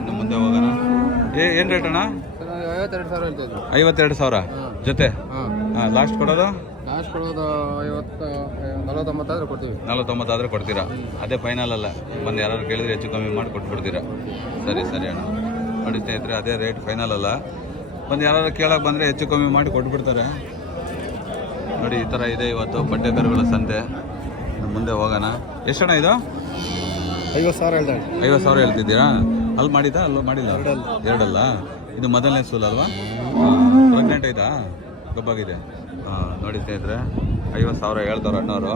ಇನ್ನು ಮುಂದೆ ಹೋಗೋಣ. ಏನು ರೇಟ್ ಅಣ್ಣ? 52,000 ಜೊತೆ. ಹಾಂ ಲಾಸ್ಟ್ ಕೊಡೋದು? ಲಾಸ್ಟ್ ಕೊಡೋದು 49 ಆದ್ರೆ ಕೊಡ್ತೀವಿ. 49 ಆದ್ರೆ ಕೊಡ್ತೀರಾ? ಅದೇ ಫೈನಲ್ ಅಲ್ಲ, ಬಂದು ಯಾರು ಕೇಳಿದ್ರೆ ಹೆಚ್ಚು ಕಮ್ಮಿ ಮಾಡಿ ಕೊಟ್ಬಿಡ್ತೀರಾ? ಸರಿ ಸರಿ ಅಣ್ಣ. ನೋಡಿ ಸ್ನೇಹಿತರೆ, ಅದೇ ರೇಟ್ ಫೈನಲ್ ಅಲ್ಲ, ಬಂದು ಯಾರು ಕೇಳಕ್ಕೆ ಬಂದರೆ ಹೆಚ್ಚು ಕಮ್ಮಿ ಮಾಡಿ ಕೊಟ್ಬಿಡ್ತಾರೆ. ನೋಡಿ ಈ ಥರ ಇದೆ ಇವತ್ತು ಪಡ್ಡೆ ಕರುಗಳ ಸಂತೆ. ಮುಂದೆ ಹೋಗೋಣ. ಎಷ್ಟಣ್ಣ ಇದು? 50,000 ಹೇಳ್ತಾರೆ. 50,000 ಹೇಳ್ತಿದ್ದೀರಾ? ಅಲ್ಲಿ ಮಾಡಿದ್ದಾ? ಅಲ್ಲೂ ಮಾಡಿಲ್ಲ? ಎರಡಲ್ಲ. ಇದು ಮೊದಲನೇ ಸೂಲ್ ಅಲ್ವಾ? ಪ್ರೆಗ್ನೆಂಟ್ ಐತಾ? ಗಬ್ಬಾಗಿದೆ. ಹಾಂ ನೋಡಿ ಸ್ನೇಹಿತರೆ, 50,000 ಹೇಳ್ತಾರೆ ಅಣ್ಣವರು.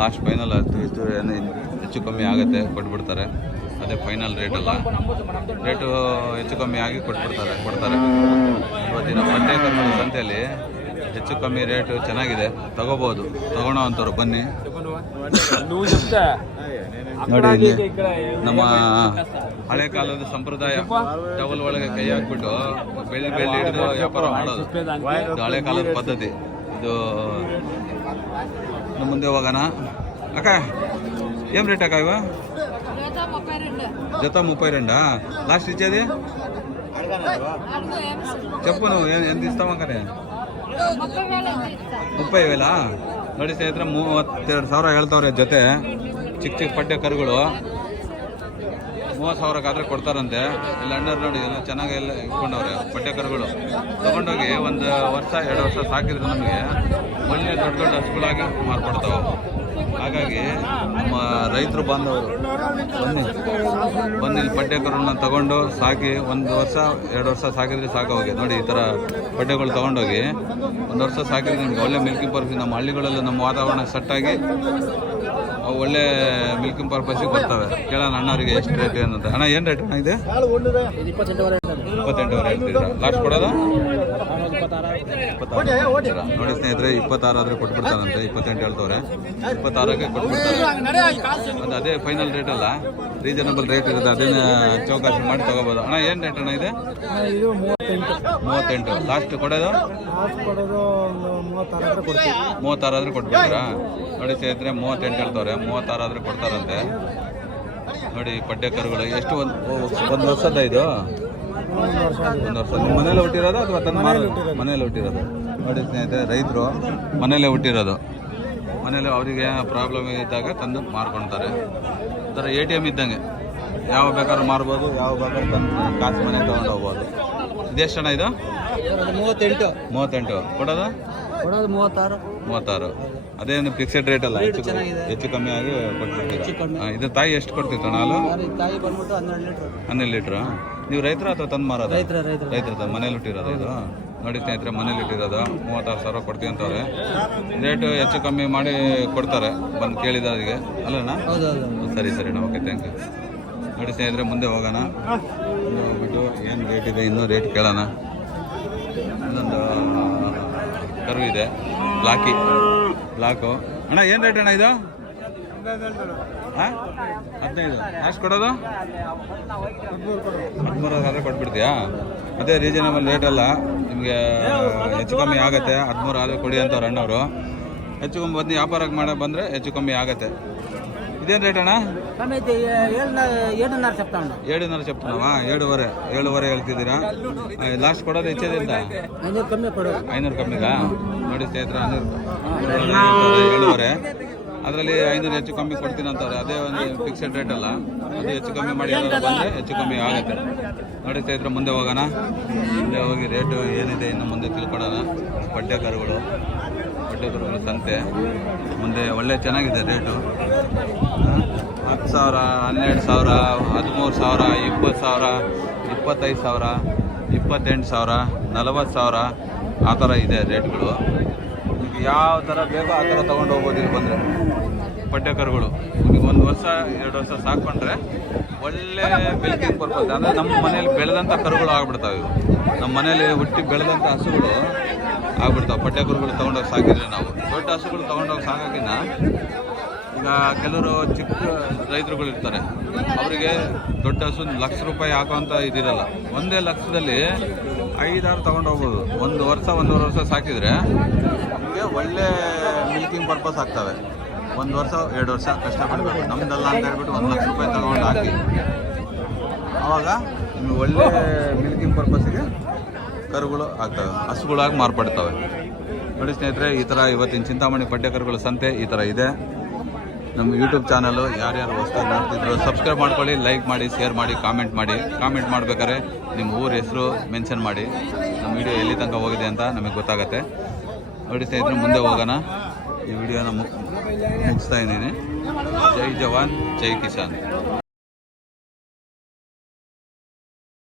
ಲಾಸ್ಟ್ ಫೈನಲ್ ಇಷ್ಟು ಏನು ಹೆಚ್ಚು ಕಮ್ಮಿ ಆಗುತ್ತೆ, ಕೊಟ್ಬಿಡ್ತಾರೆ. ಅದೇ ಫೈನಲ್ ರೇಟ್ ಅಲ್ಲ, ರೇಟು ಹೆಚ್ಚು ಕಮ್ಮಿ ಆಗಿ ಕೊಡ್ತಾರೆ. ಇವತ್ತಿನ ಪಡ್ಡೆ ಕರುಗಳ ಸಂತೆಯಲ್ಲಿ ಹೆಚ್ಚು ಕಮ್ಮಿ ರೇಟು ಚೆನ್ನಾಗಿದೆ, ತಗೋಬೋದು. ತಗೊಳ್ಳೋ ಅಂಥವ್ರು ಬನ್ನಿ. ನೋಡಿ ಇಲ್ಲಿ ನಮ್ಮ ಹಳೆ ಕಾಲದ ಸಂಪ್ರದಾಯ, ಟವಲ್ ಒಳಗೆ ಕೈ ಹಾಕ್ಬಿಟ್ಟು ಬೆಳ್ಳಿ ಹಿಡಿದು ವ್ಯಾಪಾರ ಮಾಡೋದು. ಇದು ಹಳೆ ಕಾಲದ ಪದ್ಧತಿ. ಇದು ಮುಂದೆ ಹೋಗೋಣ. ಅಕ್ಕ ఏం రేట్ అక్క ఇవ? జత 32. లాస్ట్ ఇచ్చేది చెప్పు, నువ్వు ఎంత ఇస్తావు అక్కనే? 30,000. ನೋಡಿ ಸ್ನೇಹಿತರೆ, 32,000 ಹೇಳ್ತವ್ರೆ ಜೊತೆ. ಚಿಕ್ಕ ಪಡ್ಡೆ ಕರುಗಳು 30,000 ಆದ್ರೆ ಕೊಡ್ತಾರಂತೆ. ಇಲ್ಲಿ ಅಣ್ಣರು ನೋಡಿ ಎಲ್ಲ ಚೆನ್ನಾಗಿ ಎಲ್ಲ ಇಟ್ಕೊಂಡವ್ರೆ ಪಡ್ಡೆ ಕರುಗಳು. ತಗೊಂಡೋಗಿ 1 ವರ್ಷ 2 ವರ್ಷ ಸಾಕಿದ್ರೆ ನಮಗೆ ಒಳ್ಳೆ ದೊಡ್ಡ ಹಸುಗಳಾಗಿ ಮಾರ್ಪಡ್ತಾವೆ. ಹಾಗಾಗಿ ನಮ್ಮ ರೈತರು ಬಾಂಧವರು ಬನ್ನಿ ಇಲ್ಲಿ ಪಡ್ಡೆ ಕರುಗಳನ್ನ ತಗೊಂಡು ಸಾಕಿ 1 ವರ್ಷ 2 ವರ್ಷ ಸಾಕಿದ್ರೆ ಸಾಕೋಗಿ. ನೋಡಿ ಈ ಥರ ಪಡ್ಡೆಗಳು ತೊಗೊಂಡೋಗಿ 1 ವರ್ಷ ಸಾಕಿದ್ರೆ ನಿಮ್ಗೆ ಒಳ್ಳೆ ಮಿಲ್ಕಿಂಗ್ ಪರ್ಪಸ್, ನಮ್ಮ ಹಳ್ಳಿಗಳಲ್ಲಿ ನಮ್ಮ ವಾತಾವರಣ ಸೆಟ್ಟಾಗಿ ಅವು ಒಳ್ಳೆ ಮಿಲ್ಕಿಂಗ್ ಪರ್ಪಸ್ಸಿಗೆ ಬರ್ತವೆ. ಕೇಳೋಣ ಅಣ್ಣವರಿಗೆ ಎಷ್ಟು ರೇಟ್ ಏನಂತ. ಅಣ್ಣ ಏನು ರೇಟ್ ಅಣ್ಣ ಇದೆ? 28,000 ಹೇಳ್ತಿದ್ದೀರಾ? ಲಾಸ್ಟ್ ಕೊಡೋದು? 26 ಕೊಡ್ತೀರಾ? ನೋಡಿ ಸ್ನೇಹಿತರೆ, 26 ಆದರೆ ಕೊಟ್ಬಿಡ್ತಾರಂತೆ. 28 ಹೇಳ್ತವ್ರೆ, 26ಕ್ಕೆ ಕೊಟ್ಬಿಡ್ತಾರೆ. ಅದು ಅದೇ ಫೈನಲ್ ರೇಟ್ ಅಲ್ಲ, ರೀಸನಬಲ್ ರೇಟ್ ಇರುತ್ತೆ, ಅದನ್ನ ಚೌಕಾಸಿ ಮಾಡಿ ತಗೋಬೋದು. ಅಣ್ಣ ಏನು ರೇಟ್ ಅಣ್ಣ ಇದೆ? ಇದು 38. ಲಾಸ್ಟ್ ಕೊಡೋದು ಕೊಡೋದು ಒಂದು 36 ಆದರೆ ಕೊಟ್ಬಿಡ್ತೀರಾ? ನೋಡಿ ಸ್ನೇಹಿತರೆ, 38 ಹೇಳ್ತವ್ರೆ, 36 ಆದರೆ ಕೊಡ್ತಾರಂತೆ. ನೋಡಿ ಪಡ್ಡೆ ಕರುಗಳು ಎಷ್ಟು ಒಂದು ವರ್ಷದ ಇದು? ಒಂದು ವರ್ಷ. ನಿಮ್ಮ ಮನೇಲಿ ಹುಟ್ಟಿರೋದು ಅಥವಾ ತನ್ನ ಮನೇಲಿ ಹುಟ್ಟಿರೋದು? ನೋಡಿ ಸ್ನೇಹಿತರೆ, ರೈತರು ಮನೇಲೆ ಹುಟ್ಟಿರೋದು, ಮನೇಲಿ ಅವರಿಗೆ ಪ್ರಾಬ್ಲಮ್ ಇದ್ದಾಗ ತಂದು ಮಾರ್ಕೊಳ್ತಾರೆ. ಒಂಥರ ATM ಇದ್ದಂಗೆ, ಯಾವ ಬೇಕಾದ್ರೂ ಮಾರ್ಬೋದು, ಯಾವ ಬೇಕಾದ್ರೂ ತಂದು ಕಾಸು ಮನೆಗೆ ತೊಗೊಂಡು ಹೋಗ್ಬೋದು. ಇದೆಷ್ಟು ಅಣ್ಣ ಇದು? 38 ಕೊಡೋದು 36. ಅದೇನು ಫಿಕ್ಸೆಡ್ ರೇಟ್ ಅಲ್ಲ, ಹೆಚ್ಚು ಕಮ್ಮಿ ಆಗಿ ಕೊಟ್ಬಿಡ್ತೀರಾ? ಇದು ತಾಯಿ ಎಷ್ಟು ಕೊಡ್ತಿತ್ತು ಹಾಲು? 12 ಲೀಟ್ರ್. ನೀವು ರೈತರ ಅಥವಾ ತಂದು ಮಾರೋದು? ರೈತರ ಮನೇಲಿ ಹುಟ್ಟಿರೋದು ಇದು. ನೋಡಿ ಸ್ನೇಹಿತರೆ, ಮನೇಲಿ ಇಟ್ಟಿರೋದು 36,000 ಕೊಡ್ತೀವಿ ಅಂತವ್ರೆ. ರೇಟು ಹೆಚ್ಚು ಕಮ್ಮಿ ಮಾಡಿ ಕೊಡ್ತಾರೆ ಬಂದು ಕೇಳಿದವರಿಗೆ ಅಲ್ಲಣ್ಣ? ಸರಿ ಅಣ್ಣ, ಓಕೆ, ಥ್ಯಾಂಕ್ ಯು. ನೋಡಿ ಸ್ನೇಹಿತರೆ, ಮುಂದೆ ಹೋಗೋಣ. ಮುಂದೆ ಹೋಗ್ಬಿಟ್ಟು ಏನು ರೇಟ್ ಇದೆ ಇನ್ನೂ ರೇಟ್ ಕೇಳೋಣ. ಇನ್ನೊಂದು ಕರು ಇದೆ, ಬ್ಲಾಕು. ಅಣ್ಣ ಏನು ರೇಟ್ ಅಣ್ಣ ಇದು? 15. ಎಷ್ಟು ಕೊಡೋದು? 13 ಆದರೆ ಕೊಟ್ಬಿಡ್ತೀಯಾ? ಅದೇ ರೀಸನಬಲ್ ರೇಟ್ ಅಲ್ಲ, ನಿಮಗೆ ಹೆಚ್ಚು ಕಮ್ಮಿ ಆಗುತ್ತೆ. 13 ಆದರೆ ಕೊಡಿ ಅಂತವ್ರು ಅಣ್ಣವರು. ಹೆಚ್ಚು ಕಮ್ಮಿ ಬಂದು ವ್ಯಾಪಾರಕ್ಕೆ ಮಾಡೋ ಬಂದರೆ ಹೆಚ್ಚು ಕಮ್ಮಿ ಆಗುತ್ತೆ. ಇದೇನು ರೇಟ್ ಅಣ್ಣ? 7.5 చెప్తున్నావా? 7.5 ಹೇಳ್ತಿದ್ದೀರಾ? ಲಾಸ್ಟ್ ಕೊಡೋದು ಹೆಚ್ಚೇದಿಂದ 500 ಕಮ್ಮಿಗಾ? ನೋಡಿ ಸ್ನೇಹಿತರೆ, 7.5. ಅದರಲ್ಲಿ 500 ಹೆಚ್ಚು ಕಮ್ಮಿ ಕೊಡ್ತೀನಿ ಅಂತಾರೆ. ಅದೇ ಒಂದು ಫಿಕ್ಸೆಡ್ ರೇಟ್ ಅಲ್ಲ, ಅದು ಹೆಚ್ಚು ಕಮ್ಮಿ ಮಾಡಿ ಬಂದರೆ ಹೆಚ್ಚು ಕಮ್ಮಿ ಆಗುತ್ತೆ. ನೋಡಿ ಸ್ನೇಹಿತರೆ, ಮುಂದೆ ಹೋಗೋಣ. ಮುಂದೆ ಹೋಗಿ ರೇಟು ಏನಿದೆ ಇನ್ನು ಮುಂದೆ ತಿಳ್ಕೊಳ್ಳೋಣ. ಬಡ್ಡೆ ಕರುಗಳು ಸಂತೆ ಮುಂದೆ ಒಳ್ಳೆ ಚೆನ್ನಾಗಿದೆ ರೇಟು. 10,000, 12,000, 13,000, 20,000, 25,000, 28,000, 40,000 ಆ ಥರ ಇದೆ ರೇಟ್ಗಳು. ನಿಮಗೆ ಯಾವ ಥರ ಬೇಕೋ ಆ ಥರ ತೊಗೊಂಡು ಹೋಗ್ಬೋದು. ಇಲ್ಲಿ ಬಂದರೆ ಪಡ್ಡೆ ಕರುಗಳು ನಿಮಗೆ 1 ವರ್ಷ 2 ವರ್ಷ ಸಾಕೊಂಡ್ರೆ ಒಳ್ಳೆ ಮಿಲ್ಕಿಂಗ್ ಪರ್ಪಸ್, ಅಂದರೆ ನಮ್ಮ ಮನೇಲಿ ಬೆಳೆದಂಥ ಕರುಗಳು ಆಗ್ಬಿಡ್ತಾವೆ. ಇವು ನಮ್ಮ ಮನೇಲಿ ಹುಟ್ಟಿ ಬೆಳೆದಂಥ ಹಸುಗಳು ಆಗ್ಬಿಡ್ತಾವೆ. ಪಡ್ಡೆ ಕರುಗಳು ತೊಗೊಂಡೋಗಿ ಸಾಕಿದ್ರೆ ನಾವು ದೊಡ್ಡ ಹಸುಗಳು ತೊಗೊಂಡೋಗಿ ಸಾಕೋಕ್ಕಿಂತ ಈಗ ಕೆಲವರು ಚಿಕ್ಕ ರೈತರುಗಳು ಇರ್ತಾರೆ, ಅವರಿಗೆ ದೊಡ್ಡ ಹಸು ₹1,00,000 ಹಾಕುವಂಥ ಇದಿರಲ್ಲ. 1 ಲಕ್ಷದಲ್ಲಿ 5-6 ತೊಗೊಂಡು ಹೋಗ್ಬೋದು. 1 ವರ್ಷ 1.5 ವರ್ಷ ಸಾಕಿದರೆ ನಿಮಗೆ ಒಳ್ಳೆ ಮಿಲ್ಕಿಂಗ್ ಪರ್ಪಸ್ ಆಗ್ತವೆ. 1 ವರ್ಷ 2 ವರ್ಷ ಕಷ್ಟಪಡಬೇಕು, ನಮ್ದಲ್ಲ ಅಂತ ಹೇಳ್ಬಿಟ್ಟು ₹1,00,000 ತೊಗೊಂಡು ಹಾಕಿ ಆವಾಗ ನಿಮಗೆ ಒಳ್ಳೆ ಮಿಲ್ಕಿಂಗ್ ಪರ್ಪಸ್ಸಿಗೆ ಕರುಗಳು ಆಗ್ತವೆ, ಹಸುಗಳಾಗಿ ಮಾರ್ಪಡ್ತವೆ. ನೋಡಿ ಸ್ನೇಹಿತರೆ, ಈ ಥರ ಇವತ್ತಿನ ಚಿಂತಾಮಣಿ ಪಡ್ಡೆ ಕರುಗಳ ಸಂತೆ ಈ ಥರ ಇದೆ. ನಮ್ಮ ಯೂಟ್ಯೂಬ್ ಚಾನಲು ಯಾರ್ಯಾರು ಹೊಸದಾಗಿ ನೋಡ್ತಿದ್ರು ಸಬ್ಸ್ಕ್ರೈಬ್ ಮಾಡ್ಕೊಳ್ಳಿ, ಲೈಕ್ ಮಾಡಿ, ಶೇರ್ ಮಾಡಿ, ಕಾಮೆಂಟ್ ಮಾಡಿ. ಕಾಮೆಂಟ್ ಮಾಡ್ಬೇಕಾದ್ರೆ ನಿಮ್ಮ ಊರ ಹೆಸರು ಮೆನ್ಷನ್ ಮಾಡಿ, ನಮ್ಮ ವಿಡಿಯೋ ಎಲ್ಲಿ ತನಕ ಹೋಗಿದೆ ಅಂತ ನಮಗೆ ಗೊತ್ತಾಗುತ್ತೆ. ನೋಡಿ ಸ್ನೇಹಿತರೆ, ಮುಂದೆ ಹೋಗೋಣ. ಈ ವಿಡಿಯೋನ ಮುಗಿಸ್ತಾ ಇದ್ದೀನಿ. ಜೈ ಜವಾನ್, ಜೈ ಕಿಸಾನ್.